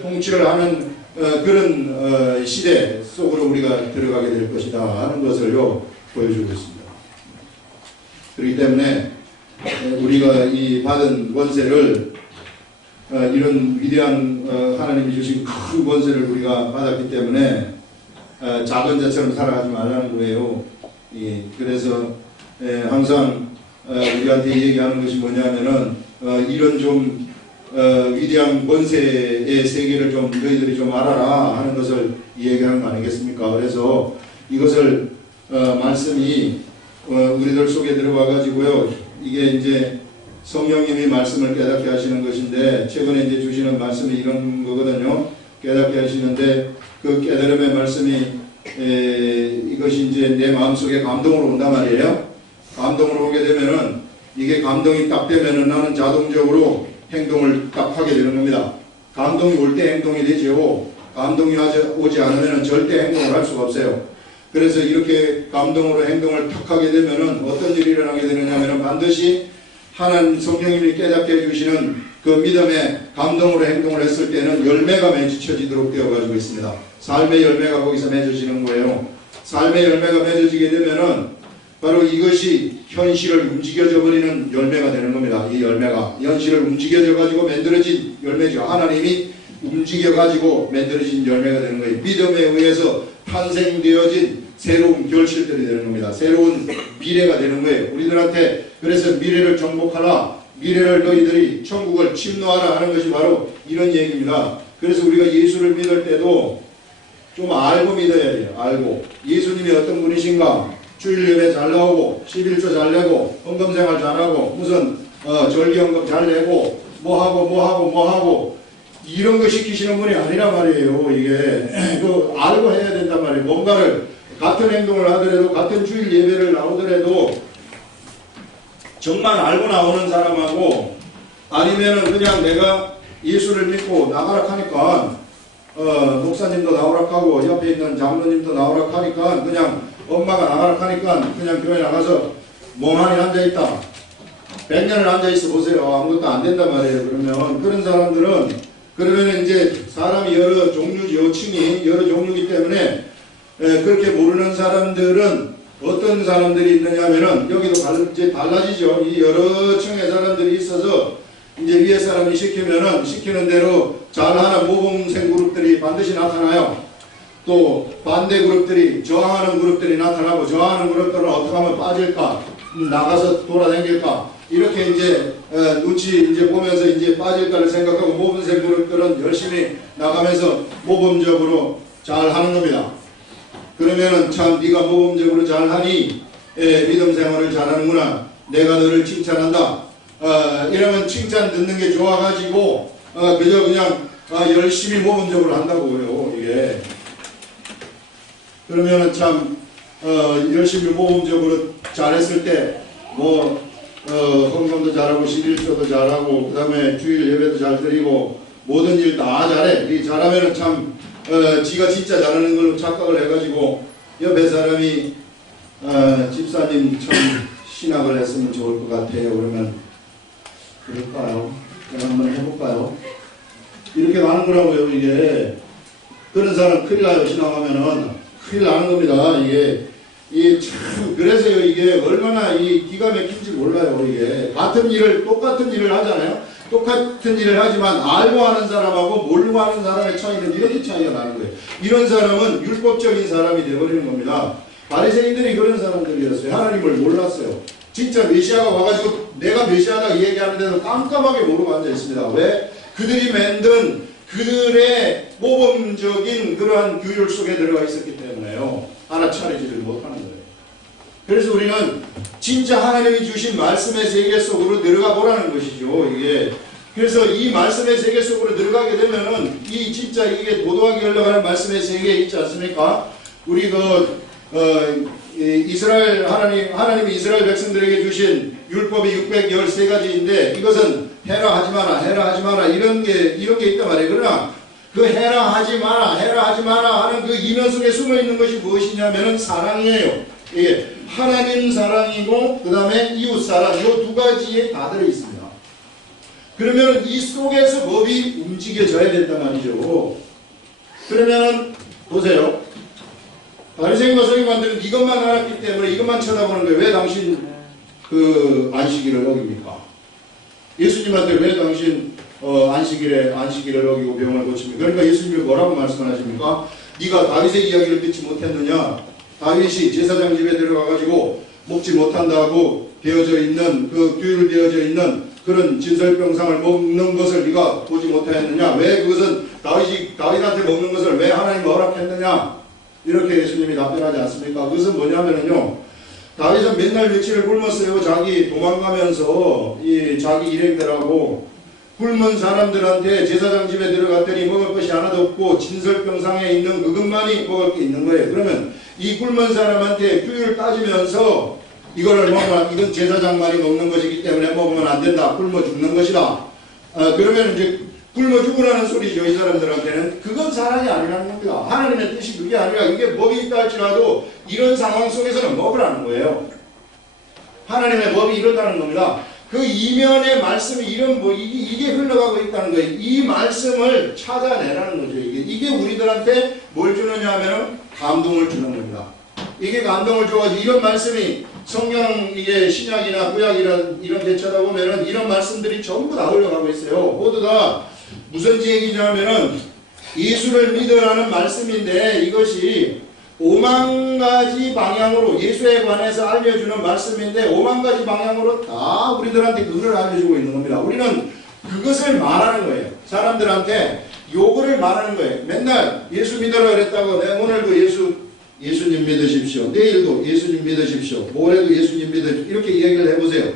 통치를 하는 그런 시대 속으로 우리가 들어가게 될 것이다 하는 것을요 보여주고 있습니다. 그렇기 때문에 우리가 이 받은 권세를 이런 위대한 하나님이 주신 큰 권세를 우리가 받았기 때문에 작은 자처럼 살아가지 말라는 거예요. 그래서 항상 우리한테 얘기하는 것이 뭐냐면은 이런 좀 위대한 권세의 세계를 좀 너희들이 좀 알아라 하는 것을 얘기하는 거 아니겠습니까? 그래서 이것을 말씀이 우리들 속에 들어와 가지고요, 이게 이제 성령님이 말씀을 깨닫게 하시는 것인데, 최근에 이제 주시는 말씀이 이런 거거든요. 깨닫게 하시는데 그 깨달음의 말씀이 이것이 이제 내 마음속에 감동으로 온단 말이에요. 감동으로 오게 되면은, 이게 감동이 딱 되면은 나는 자동적으로 행동을 딱 하게 되는 겁니다. 감동이 올 때 행동이 되죠. 감동이 오지 않으면은 절대 행동을 할 수가 없어요. 그래서 이렇게 감동으로 행동을 탁 하게 되면은 어떤 일이 일어나게 되느냐면은 반드시 하나님 성령님이 깨닫게 해주시는 그 믿음의 감동으로 행동을 했을 때는 열매가 맺혀지도록 되어 가지고 있습니다. 삶의 열매가 거기서 맺어지는 거예요. 삶의 열매가 맺어지게 되면은 바로 이것이 현실을 움직여져 버리는 열매가 되는 겁니다. 이 열매가 현실을 움직여져 가지고 만들어진 열매죠. 하나님이 움직여 가지고 만들어진 열매가 되는 거예요. 믿음에 의해서 탄생되어진 새로운 결실들이 되는 겁니다. 새로운 미래가 되는 거예요. 우리들한테 그래서 미래를 정복하라, 미래를 너희들이 천국을 침노하라 하는 것이 바로 이런 얘기입니다. 그래서 우리가 예수를 믿을 때도 좀 알고 믿어야 돼요. 알고 예수님이 어떤 분이신가, 주일 예배 잘 나오고 11조 잘 내고 헌금생활 잘하고 무슨 절기헌금 잘 내고 뭐 하고 이런 거 시키시는 분이 아니란 말이에요. 이게 그 알고 해야 된단 말이에요. 뭔가를 같은 행동을 하더라도 같은 주일 예배를 나오더라도 정말 알고 나오는 사람하고 아니면은 그냥 내가 예수를 믿고 나가라 하니까 목사님도 나오라 하고 옆에 있는 장로님도 나오라 하니까 그냥 엄마가 나가라 하니까 그냥 교회 나가서 멍하니 앉아있다. 100년을 앉아있어 보세요. 아무것도 안 된단 말이에요. 그러면 그런 사람들은 그러면 이제 사람이 여러 종류죠. 층이 여러 종류이기 때문에 그렇게 모르는 사람들은 어떤 사람들이 있느냐 하면은 여기도 이제 달라지죠. 이 여러 층의 사람들이 있어서 이제 위에 사람이 시키면은 시키는 대로 잘하는 모범생 그룹들이 반드시 나타나요. 또 반대 그룹들이 저항하는 그룹들이 나타나고 저항하는 그룹들은 어떻게 하면 빠질까? 나가서 돌아다닐까? 이렇게 이제 눈치 이제 보면서 이제 빠질까를 생각하고 모범생 그룹들은 열심히 나가면서 모범적으로 잘 하는 겁니다. 그러면은 참 네가 모범적으로 잘하니 믿음 생활을 잘하는구나. 내가 너를 칭찬한다. 이러면 칭찬 듣는 게 좋아가지고 그저 그냥 열심히 모범적으로 한다고요. 이게 그러면은 참 열심히 모범적으로 잘했을 때 뭐 헌금도 잘하고 11조도 잘하고 그 다음에 주일 예배도 잘 드리고 모든 일 다 잘해. 이 잘하면은 참 지가 진짜 잘하는 걸로 착각을 해가지고 옆에 사람이 집사님 참 신학을 했으면 좋을 것 같아요. 그러면 그럴까요? 내가 한번 해볼까요? 이렇게 많은 거라고요. 이게 그런 사람 큰일 나요. 신학하면은 큰일 나는 겁니다. 이게 참 그래서요. 이게 얼마나 기가 막힌지 몰라요. 이게 같은 일을 똑같은 일을 하잖아요. 똑같은 일을 하지만 알고 하는 사람하고 모르고 하는 사람의 차이는 이렇게 차이가 나는 거예요. 이런 사람은 율법적인 사람이 되어버리는 겁니다. 바리새인들이 그런 사람들이었어요. 하나님을 몰랐어요. 진짜 메시아가 와가지고 내가 메시아다 얘기하는데도 깜깜하게 모르고 앉아있습니다. 왜? 그들이 만든 그들의 모범적인 그러한 규율 속에 들어가 있었기 때문에요. 알아차리지를 못하는 거예요. 그래서 우리는 진짜 하나님이 주신 말씀의 세계 속으로 들어가 보라는 것이죠. 이게 그래서 이 말씀의 세계 속으로 들어가게 되면은 이 진짜 이게 도도하게 흘러가는 말씀의 세계에 있지 않습니까? 우리 이스라엘 하나님이 이스라엘 백성들에게 주신 율법이 613가지인데 이것은 해라 하지 마라 이런 게 있단 말이에요. 그러나 그 해라 하지 마라 하는 그 이면 속에 숨어 있는 것이 무엇이냐면은 사랑이에요. 이게 하나님 사랑이고 그 다음에 이웃 사랑 이 두 가지에 다 들어 있습니다. 그러면 이 속에서 법이 움직여져야 된단 말이죠. 그러면은 보세요. 바리새인과 서기관들은 이것만 알았기 때문에 이것만 쳐다보는 거예요. 왜 당신 안식일을 어깁니까? 예수님한테 왜 당신 안식일을 어기고 병을 고칩니까? 그러니까 예수님이 뭐라고 말씀하십니까? 네가 다윗의 이야기를 듣지 못했느냐? 다윗이 제사장 집에 들어가가지고 먹지 못한다고 되어져 있는 그 규율 되어져 있는 그런 진설병상을 먹는 것을 네가 보지 못하였느냐? 왜 그것은 다윗한테 먹는 것을 왜 하나님 허락했느냐? 이렇게 예수님이 답변하지 않습니까? 그것은 뭐냐면요. 다윗은 맨날 며칠을 굶었어요. 자기 도망가면서 자기 일행들하고 굶은 사람들한테 제사장 집에 들어갔더니 먹을 것이 하나도 없고 진설병상에 있는 그것만이 먹을 게 있는 거예요. 그러면 이 굶은 사람한테 규율을 따지면서 이거를 먹으면 이건 제사장만이 먹는 것이기 때문에 먹으면 안 된다. 굶어 죽는 것이다. 그러면 이제 굶어 죽으라는 소리죠. 이 사람들한테는. 그건 사랑이 아니라는 겁니다. 하나님의 뜻이 그게 아니라 이게 법이 있다 할지라도 이런 상황 속에서는 먹으라는 거예요. 하나님의 법이 이렇다는 겁니다. 그 이면의 말씀이 이게 흘러가고 있다는 거예요. 이 말씀을 찾아내라는 거죠. 이게 우리들한테 뭘 주느냐 하면 감동을 주는 겁니다. 이게 감동을 줘가지고 이런 말씀이 성경 이게 신약이나 구약이나 이런 데 쳐다보면은 이런 말씀들이 전부 다 흘러가고 있어요. 모두 다 무슨 얘기냐면은 예수를 믿으라는 말씀인데 이것이 5만 가지 방향으로 예수에 관해서 알려주는 말씀인데 5만 가지 방향으로 다 우리들한테 그걸 알려주고 있는 겁니다. 우리는 그것을 말하는 거예요. 사람들한테 요거를 말하는 거예요. 맨날 예수 믿으라 그랬다고 내 오늘도 예수님 믿으십시오. 내일도 예수님 믿으십시오. 모레도 예수님 믿으십시오. 이렇게 얘기를 해보세요.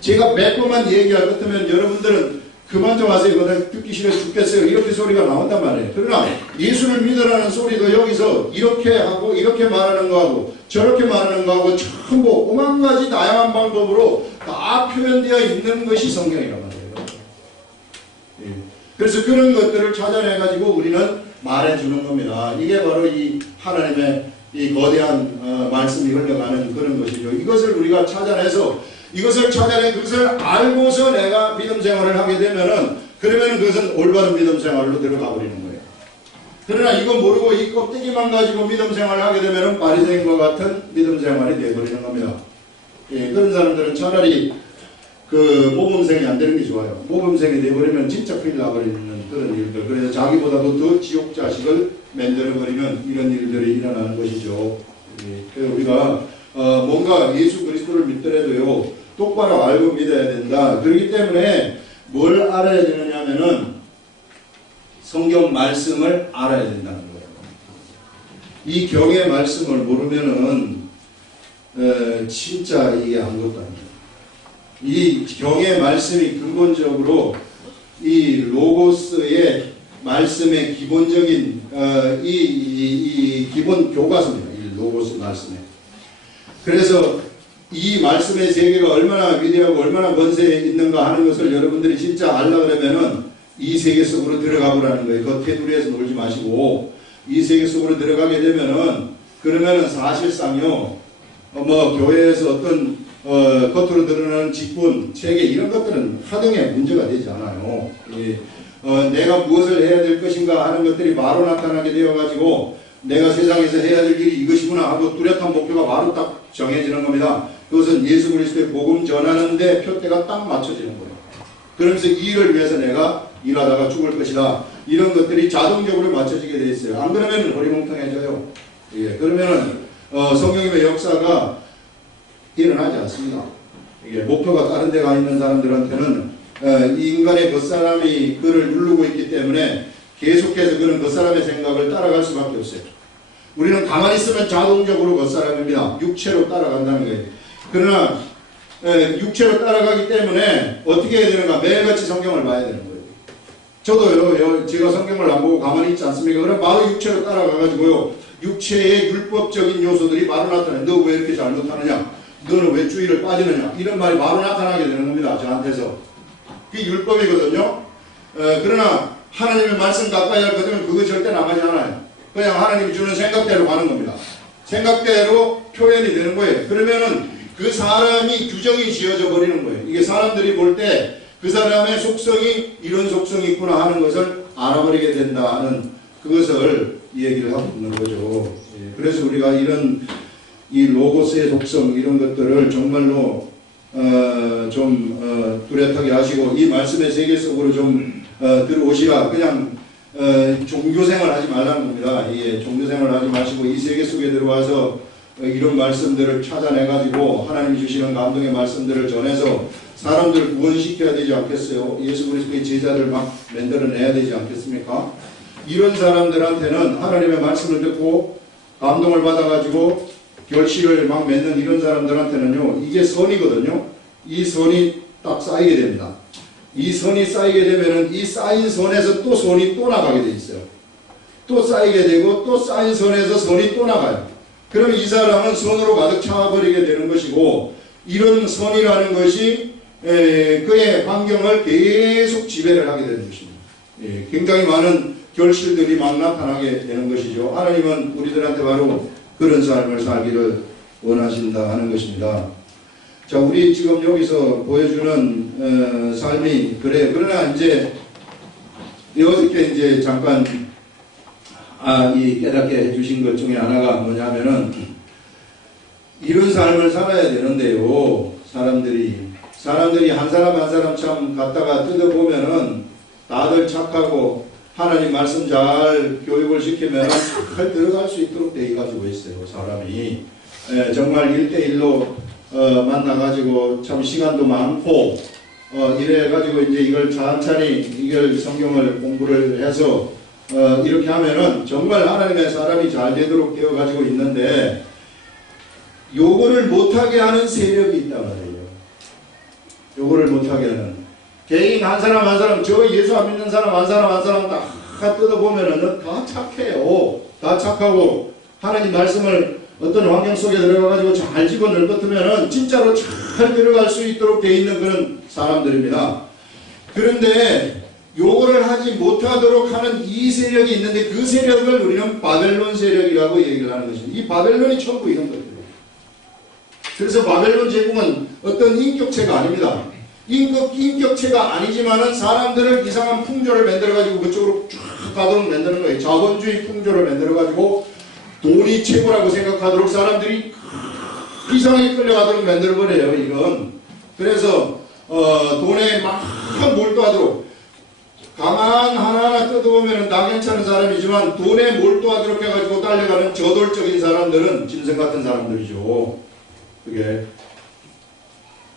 제가 몇 번만 얘기할 것 같으면 여러분들은 그만 좀 하세요. 그거 듣기 싫어 죽겠어요. 이렇게 소리가 나온단 말이에요. 그러나 예수를 믿으라는 소리도 여기서 이렇게 하고 이렇게 말하는 거하고 저렇게 말하는 거하고 전부 오만 가지 다양한 방법으로 다 표현되어 있는 것이 성경이란 말이에요. 예. 그래서 그런 것들을 찾아내가지고 우리는 말해주는 겁니다. 이게 바로 이 하나님의 이 거대한 말씀이 흘러가는 그런 것이죠. 이것을 우리가 찾아내서 그것을 알고서 내가 믿음 생활을 하게 되면은 그러면 그것은 올바른 믿음 생활로 들어가 버리는 거예요. 그러나 이거 모르고 이 껍데기만 가지고 믿음 생활을 하게 되면은 바리새인과 같은 믿음 생활이 되어버리는 겁니다. 예, 그런 사람들은 차라리 그 모범생이 안 되는 게 좋아요. 모범생이 되어버리면 진짜 큰일 나버리는 그런 일들. 그래서 자기보다도 더 지옥 자식을 만들어버리는 이런 일들이 일어나는 것이죠. 예, 그래서 우리가 뭔가 예수 그리스도를 믿더라도요 똑바로 알고 믿어야 된다. 그렇기 때문에 뭘 알아야 되느냐 하면은 성경 말씀을 알아야 된다는 거예요. 이 경의 말씀을 모르면은 진짜 이게 아무것도 아니에요. 이 경의 말씀이 근본적으로 이 로고스의 말씀의 기본적인 이 기본 교과서입니다. 이 로고스 말씀에. 그래서 이 말씀의 세계가 얼마나 위대하고 얼마나 권세에 있는가 하는 것을 여러분들이 진짜 알려고 그러면은 이 세계 속으로 들어가 보라는 거예요. 그 테두리에서 놀지 마시고 이 세계 속으로 들어가게 되면은 그러면은 사실상요 뭐 교회에서 어떤 겉으로 드러나는 직분, 체계 이런 것들은 하등의 문제가 되지 않아요. 예. 내가 무엇을 해야 될 것인가 하는 것들이 바로 나타나게 되어가지고 내가 세상에서 해야 될 일이 이것이구나 하고 뚜렷한 목표가 바로 딱 정해지는 겁니다. 그것은 예수 그리스도의 복음 전하는데 표대가 딱 맞춰지는 거예요. 그러면서 이 일을 위해서 내가 일하다가 죽을 것이다. 이런 것들이 자동적으로 맞춰지게 돼 있어요. 안 그러면 허리멍텅해져요. 예, 그러면은 성령님의 역사가 일어나지 않습니다. 이게 목표가 다른 데 가 있는 사람들한테는 이 인간의 겉사람이 그를 누르고 있기 때문에 계속해서 그런 겉사람의 생각을 따라갈 수밖에 없어요. 우리는 가만히 있으면 자동적으로 겉사람입니다. 육체로 따라간다는 거예요. 그러나 육체로 따라가기 때문에 어떻게 해야 되는가? 매일같이 성경을 봐야 되는 거예요. 저도요, 제가 성경을 안 보고 가만히 있지 않습니까? 그럼 바로 육체로 따라가가지고요, 육체의 율법적인 요소들이 바로 나타나요. 너 왜 이렇게 잘못하느냐? 너는 왜 주의를 빠지느냐? 이런 말이 바로 나타나게 되는 겁니다. 저한테서. 그게 율법이거든요. 그러나 하나님의 말씀 가까이 할 거면 그거 절대 나가지 않아요. 그냥 하나님이 주는 생각대로 가는 겁니다. 생각대로 표현이 되는 거예요. 그러면은 그 사람이 규정이 지어져 버리는 거예요. 이게 사람들이 볼 때 그 사람의 속성이 이런 속성이 있구나 하는 것을 알아버리게 된다 하는 그것을 이 얘기를 하고 있는 거죠. 예, 그래서 우리가 이런 이 로고스의 속성 이런 것들을 정말로 좀 뚜렷하게 하시고 이 말씀의 세계 속으로 좀 들어오시라. 그냥 종교생활 하지 말라는 겁니다. 예, 종교생활 하지 마시고 이 세계 속에 들어와서 이런 말씀들을 찾아내가지고 하나님이 주시는 감동의 말씀들을 전해서 사람들을 구원시켜야 되지 않겠어요? 예수 그리스도의 제자들 막 만들어내야 되지 않겠습니까? 이런 사람들한테는 하나님의 말씀을 듣고 감동을 받아가지고 결실을 막 맺는 이런 사람들한테는요, 이게 선이거든요. 이 선이 딱 쌓이게 됩니다. 이 선이 쌓이게 되면은 이 쌓인 선에서 또 선이 또 나가게 돼 있어요. 또 쌓이게 되고 또 쌓인 선에서 선이 또 나가요. 그러면 이 사람은 선으로 가득 차버리게 되는 것이고, 이런 선이라는 것이 그의 환경을 계속 지배를 하게 되는 것입니다. 예, 굉장히 많은 결실들이 막 나타나게 되는 것이죠. 하나님은 우리들한테 바로 그런 삶을 살기를 원하신다 하는 것입니다. 자, 우리 지금 여기서 보여주는 삶이 그래. 그러나 이제 어저께 이제 잠깐 이 깨닫게 해주신 것 중에 하나가 뭐냐면은 이런 삶을 살아야 되는데요. 사람들이 한 사람 한 사람 참 갖다가 뜯어보면은 다들 착하고 하나님 말씀 잘 교육을 시키면 잘 들어갈 수 있도록 되어 가지고 있어요. 사람이 정말 1대1로 만나가지고 참 시간도 많고 이래가지고 이제 이걸 천천히 이걸 성경을 공부를 해서 이렇게 하면은 정말 하나님의 사람이 잘 되도록 되어 가지고 있는데 요거를 못하게 하는 세력이 있단 말이에요. 요거를 못하게 하는. 개인 한 사람 한 사람, 저 예수 안 믿는 사람 한 사람 한 사람 다 뜯어보면은 다 착해요. 다 착하고 하나님 말씀을 어떤 환경 속에 들어가가지고 잘 집어넣을 것 같으면은 진짜로 잘 들어갈 수 있도록 돼 있는 그런 사람들입니다. 그런데 요거를 하지 못하도록 하는 이 세력이 있는데 그 세력을 우리는 바벨론 세력이라고 얘기를 하는 것입니다. 이 바벨론이 전부 이런 것들이에요. 그래서 바벨론 제국은 어떤 인격체가 아닙니다. 인격체가 아니지만은 사람들을 이상한 풍조를 만들어가지고 그쪽으로 쫙 가도록 만드는 거예요. 자본주의 풍조를 만들어가지고 돈이 최고라고 생각하도록 사람들이 이상하게 끌려가도록 만들어버려요, 이건. 그래서, 돈에 막 몰두하도록, 가만 하나하나 뜯어보면 다 괜찮은 사람이지만 돈에 몰두하도록 해가지고 딸려가는 저돌적인 사람들은 짐승 같은 사람들이죠. 그게.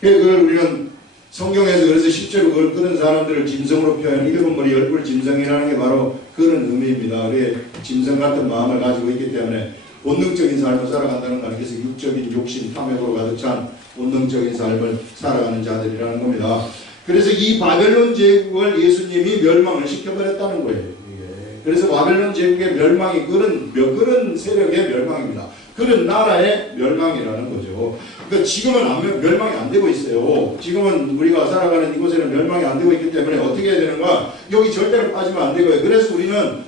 그걸 우리는 성경에서 그래서 실제로 그런 사람들을 짐승으로 표현, 일곱 머리 열불 짐승이라는 게 바로 그런 의미입니다. 그게 짐승 같은 마음을 가지고 있기 때문에 본능적인 삶을 살아간다는 거 그래서 육적인 욕심, 탐욕으로 가득 찬 본능적인 삶을 살아가는 자들이라는 겁니다. 그래서 이 바벨론 제국을 예수님이 멸망을 시켜버렸다는 거예요. 그래서 바벨론 제국의 멸망이 그런 세력의 멸망입니다. 그런 나라의 멸망이라는 거죠. 그러니까 지금은 멸망이 안 되고 있어요. 지금은 우리가 살아가는 이곳에는 멸망이 안 되고 있기 때문에 어떻게 해야 되는가? 여기 절대로 빠지면 안 되고요. 그래서 우리는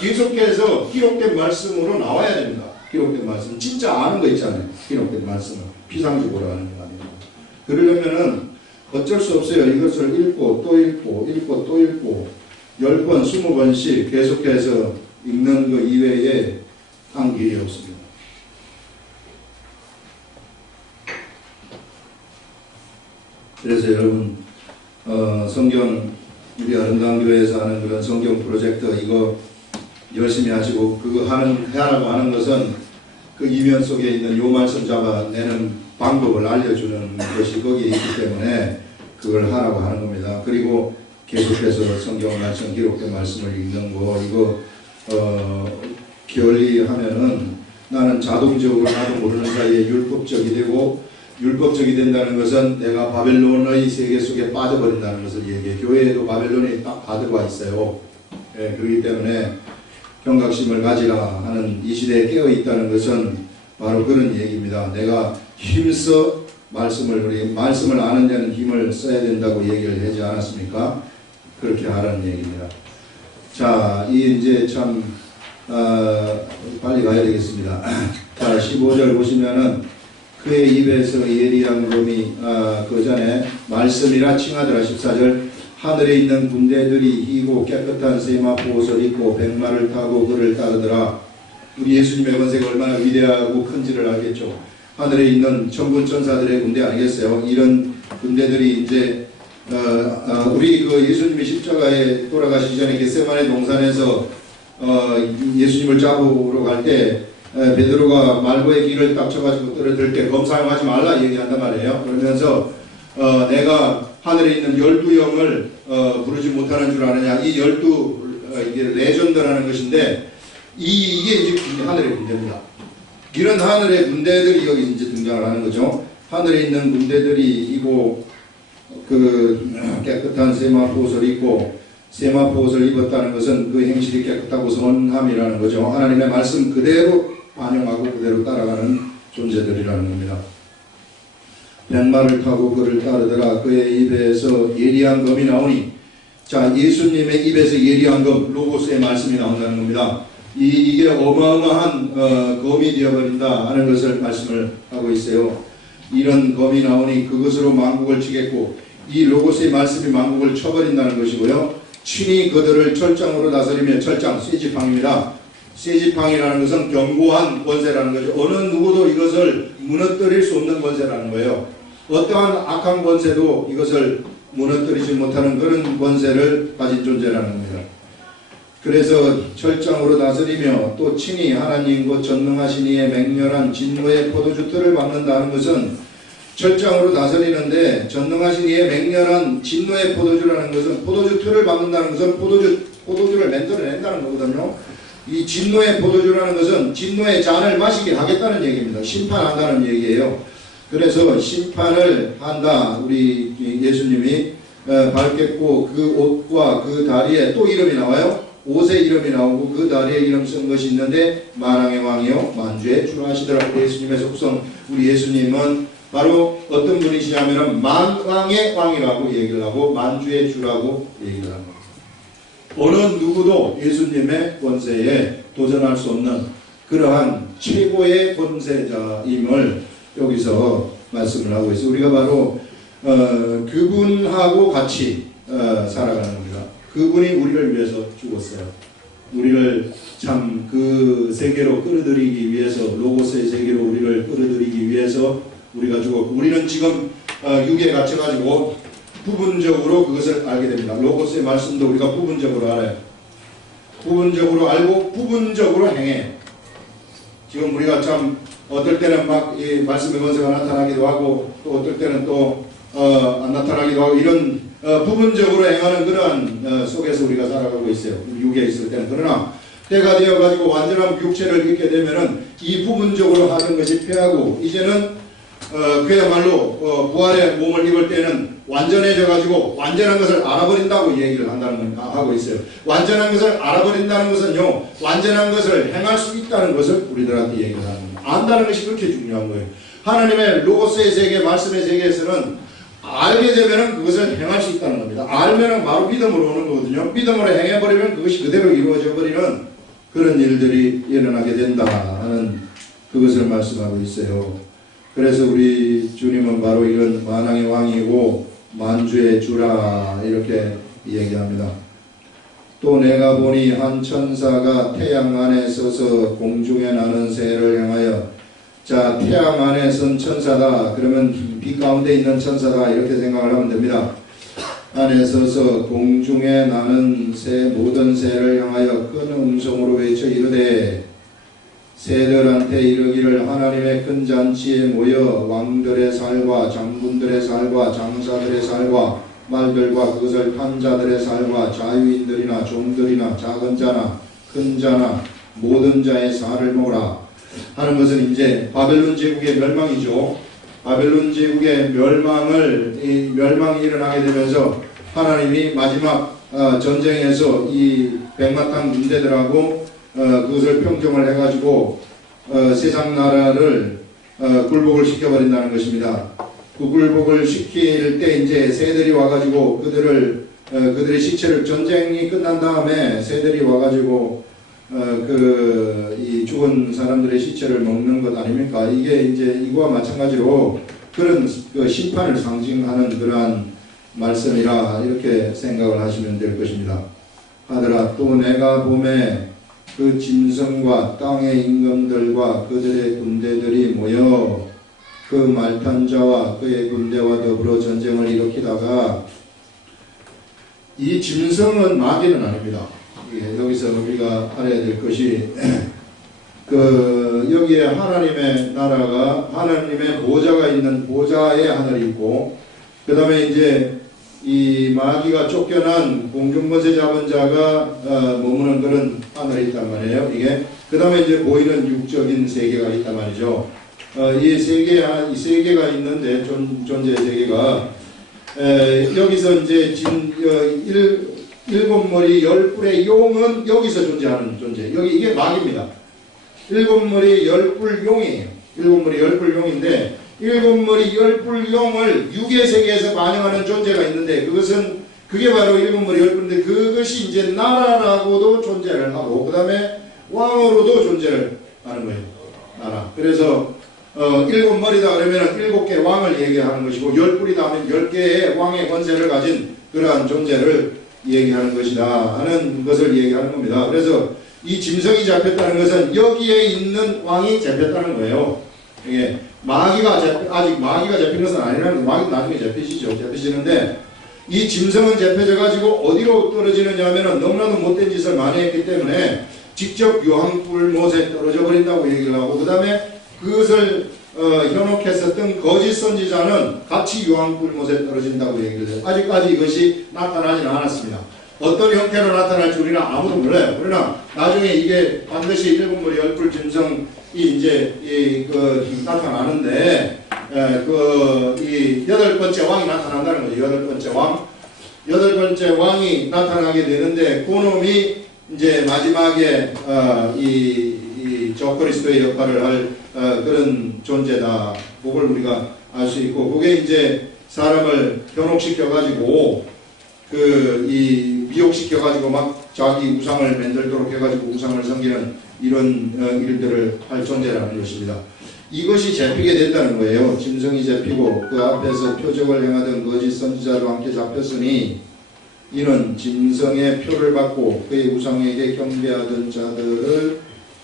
계속해서 기록된 말씀으로 나와야 됩니다. 기록된 말씀. 진짜 아는 거 있잖아요. 기록된 말씀을. 피상적으로 아는 거 아닙니다. 그러려면은 어쩔 수 없어요. 이것을 읽고 또 읽고 읽고 또 읽고 10번, 20번씩 계속해서 읽는 그 이외에 한 길이 없습니다. 그래서 여러분 성경 우리 아름다운 교회에서 하는 그런 성경 프로젝트 이거 열심히 하시고 그거 하라고 하는 것은 그 이면 속에 있는 요 말씀 잡아내는 방법을 알려주는 것이 거기에 있기 때문에 그걸 하라고 하는 겁니다. 그리고 계속해서 성경 말씀 기록된 말씀을 읽는 거 이거 게을리 하면은 나는 자동적으로 나도 모르는 사이에 율법적이 되고 율법적이 된다는 것은 내가 바벨론의 세계 속에 빠져버린다는 것을 얘기해. 교회에도 바벨론이 딱 다 들어와 있어요. 예, 그렇기 때문에 경각심을 가지라 하는 이 시대에 깨어 있다는 것은 바로 그런 얘기입니다. 내가 힘써 말씀을 아는 데는 힘을 써야 된다고 얘기를 하지 않았습니까? 그렇게 하라는 얘기입니다. 자, 이제 참 빨리 가야 되겠습니다. 자, 15절 보시면은 그의 입에서 예리한 검이 그 전에 말씀이라 칭하더라. 14절 하늘에 있는 군대들이 희고 깨끗한 세마포 옷을 입고 백마를 타고 그를 따르더라. 우리 예수님의 권세가 얼마나 위대하고 큰지를 알겠죠. 하늘에 있는 천군 천사들의 군대 아니겠어요? 이런 군대들이 이제 우리 그 예수님이 십자가에 돌아가시기 전에 겟세마네 동산에서 예수님을 잡으러 갈 때 베드로가 말고의 길을 딱 쳐가지고 떨어질 때 검사용하지 말라 얘기한단 말이에요. 그러면서 내가 하늘에 있는 12영을 부르지 못하는 줄 아느냐. 이 12 이게 레전드라는 것인데 이게 이제 하늘의 군대입니다. 이런 하늘의 군대들이 여기 이제 등장을 하는 거죠. 하늘에 있는 군대들이 이고 그 깨끗한 세마포 옷을 입고 세마포 옷을 입었다는 것은 그 행실이 깨끗하고 선함이라는 거죠. 하나님의 말씀 그대로 반영하고 그대로 따라가는 존재들이라는 겁니다. 백마를 타고 그를 따르더라. 그의 입에서 예리한 검이 나오니, 자, 예수님의 입에서 예리한 검, 로고스의 말씀이 나온다는 겁니다. 이게 어마어마한 검이 되어버린다 하는 것을 말씀을 하고 있어요. 이런 검이 나오니 그것으로 만국을 치겠고, 이 로고스의 말씀이 만국을 쳐버린다는 것이고요. 친히 그들을 철장으로 다스리며, 철장, 쇠지팡입니다. 쇠지팡이라는 것은 견고한 권세라는 거죠. 어느 누구도 이것을 무너뜨릴 수 없는 권세라는 거예요. 어떠한 악한 권세도 이것을 무너뜨리지 못하는 그런 권세를 가진 존재라는 겁니다. 그래서 철장으로 다스리며 또 친히 하나님 곧 전능하신 이의 맹렬한 진노의 포도주 틀을 밟는다는 것은 철장으로 다스리는데 전능하신 이의 맹렬한 진노의 포도주라는 것은 포도주 틀을 밟는다는 것은 포도주를 만들어낸다는 거거든요. 이 진노의 포도주라는 것은 진노의 잔을 마시게 하겠다는 얘기입니다. 심판한다는 얘기예요. 그래서 심판을 한다. 우리 예수님이 밝겠고 그 옷과 그 다리에 또 이름이 나와요. 옷에 이름이 나오고 그 다리에 이름 쓴 것이 있는데 만왕의 왕이요 만주의 주라 하시더라고. 예수님의 속성. 우리 예수님은 바로 어떤 분이시냐면은 만왕의 왕이라고 얘기를 하고 만주의 주라고 얘기를 합니다. 어느 누구도 예수님의 권세에 도전할 수 없는 그러한 최고의 권세자임을 여기서 말씀을 하고 있어요. 우리가 바로 그분하고 같이 살아가는 겁니다. 그분이 우리를 위해서 죽었어요. 우리를 참 그 세계로 끌어들이기 위해서, 로고스의 세계로 우리를 끌어들이기 위해서 우리가 죽었고, 우리는 지금 육에 갇혀가지고 부분적으로 그것을 알게 됩니다. 로고스의 말씀도 우리가 부분적으로 알아요. 부분적으로 알고 부분적으로 행해. 지금 우리가 참 어떨 때는 막 이 말씀의 권세가 나타나기도 하고 또 어떨 때는 또 안 나타나기도 하고 이런 부분적으로 행하는 그러한 속에서 우리가 살아가고 있어요. 육에 있을 때는. 그러나 때가 되어가지고 완전한 육체를 입게 되면은 이 부분적으로 하는 것이 패하고 이제는 그야말로 부활의 몸을 입을 때는 완전해져가지고 완전한 것을 알아버린다고 얘기를 하고 있어요. 완전한 것을 알아버린다는 것은요, 완전한 것을 행할 수 있다는 것을 우리들한테 얘기를 합니다. 안다는 것이 그렇게 중요한 거예요. 하나님의 로고스의 세계, 말씀의 세계에서는 알게 되면은 그것을 행할 수 있다는 겁니다. 알면은 바로 믿음으로 오는 거거든요. 믿음으로 행해버리면 그것이 그대로 이루어져 버리는 그런 일들이 일어나게 된다는 그것을 말씀하고 있어요. 그래서 우리 주님은 바로 이런 만왕의 왕이고 만주의 주라 이렇게 얘기합니다. 또 내가 보니 한 천사가 태양 안에 서서 공중에 나는 새를 향하여, 자, 태양 안에 선 천사다 그러면 빛 가운데 있는 천사다 이렇게 생각을 하면 됩니다. 안에 서서 공중에 나는 새, 모든 새를 향하여 큰 음성으로 외쳐 이르되, 새들한테 이르기를 하나님의 큰 잔치에 모여 왕들의 살과 장군들의 살과 장사들의 살과 말들과 그것을 탄 자들의 살과 자유인들이나 종들이나 작은 자나 큰 자나 모든 자의 살을 먹으라 하는 것은 이제 바벨론 제국의 멸망이죠. 바벨론 제국의 멸망이 일어나게 되면서 하나님이 마지막 전쟁에서 이 백마탄 군대들하고 그것을 평정을 해가지고 세상 나라를 굴복을 시켜버린다는 것입니다. 그 굴복을 시킬 때 이제 새들이 와가지고 그들의 시체를, 전쟁이 끝난 다음에 새들이 와가지고 이 죽은 사람들의 시체를 먹는 것 아닙니까? 이게 이제 이거와 마찬가지로 그런 심판을 상징하는 그러한 말씀이라 이렇게 생각을 하시면 될 것입니다. 하더라 또 내가 봄에 그 짐승과 땅의 임금들과 그들의 군대들이 모여 그 말탄 자와 그의 군대와 더불어 전쟁을 일으키다가, 이 짐승은 마귀는 아닙니다. 여기서 우리가 알아야 될 것이 여기에 하나님의 나라가, 하나님의 보좌가 있는 보좌의 하늘이 있고, 그 다음에 이제 이 마귀가 쫓겨난 공중권세 잡은 자가 머무는 그런 하늘이 있단 말이에요. 그 다음에 이제 보이는 육적인 세계가 있단 말이죠. 이 세계가 있는데, 존재의 세계가, 여기서 이제 일곱 머리 열 뿔의 용은 여기서 존재하는 존재. 이게 마귀입니다. 일곱 머리 열 뿔 용이에요. 일곱 머리 열 뿔 용인데, 일곱 머리 열 뿔 용을 육의 세계에서 반영하는 존재가 있는데, 그게 바로 일곱 머리 열 뿔인데, 그것이 이제 나라라고도 존재를 하고, 그 다음에 왕으로도 존재를 하는 거예요. 나라. 그래서 일곱 머리다 그러면 일곱 개 왕을 얘기하는 것이고, 열 뿔이다 하면 열 개의 왕의 권세를 가진 그러한 존재를 얘기하는 것이다 하는 것을 얘기하는 겁니다. 그래서 이 짐승이 잡혔다는 것은 여기에 있는 왕이 잡혔다는 거예요. 이게 아직 마귀가 잡힌 것은 아니라는, 마귀는 나중에 잡히시는데, 이 짐승은 잡혀져 가지고 어디로 떨어지느냐 하면은 너무나도 못된 짓을 많이 했기 때문에 직접 유황불 못에 떨어져 버린다고 얘기를 하고, 그 다음에 그것을 현혹했었던 거짓 선지자는 같이 유황불 못에 떨어진다고 얘기를 해요. 아직까지 이것이 나타나지는 않았습니다. 어떤 형태로 나타날지 우리는 아무도 몰라요. 그러나 나중에 이게 반드시 일곱 머리 열뿔 짐승이 이제 나타나는데, 이 여덟 번째 왕이 나타난다는 거죠. 여덟 번째 왕. 여덟 번째 왕이 나타나게 되는데 그놈이 이제 마지막에 이 적그리스도의 역할을 할 그런 존재다. 그걸 우리가 알 수 있고, 그게 이제 사람을 현혹시켜 가지고 이 미혹시켜 가지고 막 자기 우상을 만들도록 해가지고 우상을 섬기는 이런 일들을 할 존재라는 것입니다. 이것이 잡히게 됐다는 거예요. 짐승이 잡히고 그 앞에서 표적을 행하던 거짓 선지자로 함께 잡혔으니 이는 짐승의 표를 받고 그의 우상에게 경배하던 자들을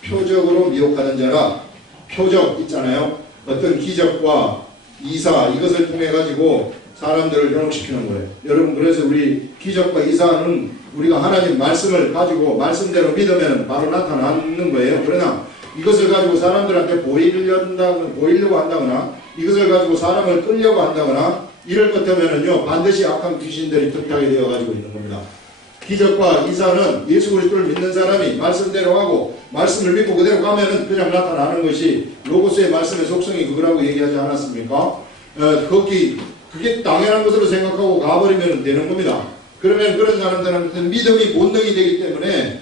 표적으로 미혹하는 자라. 표적 있잖아요. 어떤 기적과 이사, 이것을 통해 가지고 사람들을 현혹시키는 거예요. 여러분, 그래서 우리 기적과 이사는 우리가 하나님 말씀을 가지고 말씀대로 믿으면 바로 나타나는 거예요. 그러나 이것을 가지고 사람들한테 보이려고 한다거나 이것을 가지고 사람을 끌려고 한다거나 이럴 것 같으면요 반드시 악한 귀신들이 득하게 되어 가지고 있는 겁니다. 기적과 이사는 예수 그리스도를 믿는 사람이 말씀대로 하고 말씀을 믿고 그대로 가면은 그냥 나타나는 것이 로고스의 말씀의 속성이 그거라고 얘기하지 않았습니까? 그게 당연한 것으로 생각하고 가버리면 되는 겁니다. 그러면 그런 사람들한테는 믿음이 본능이 되기 때문에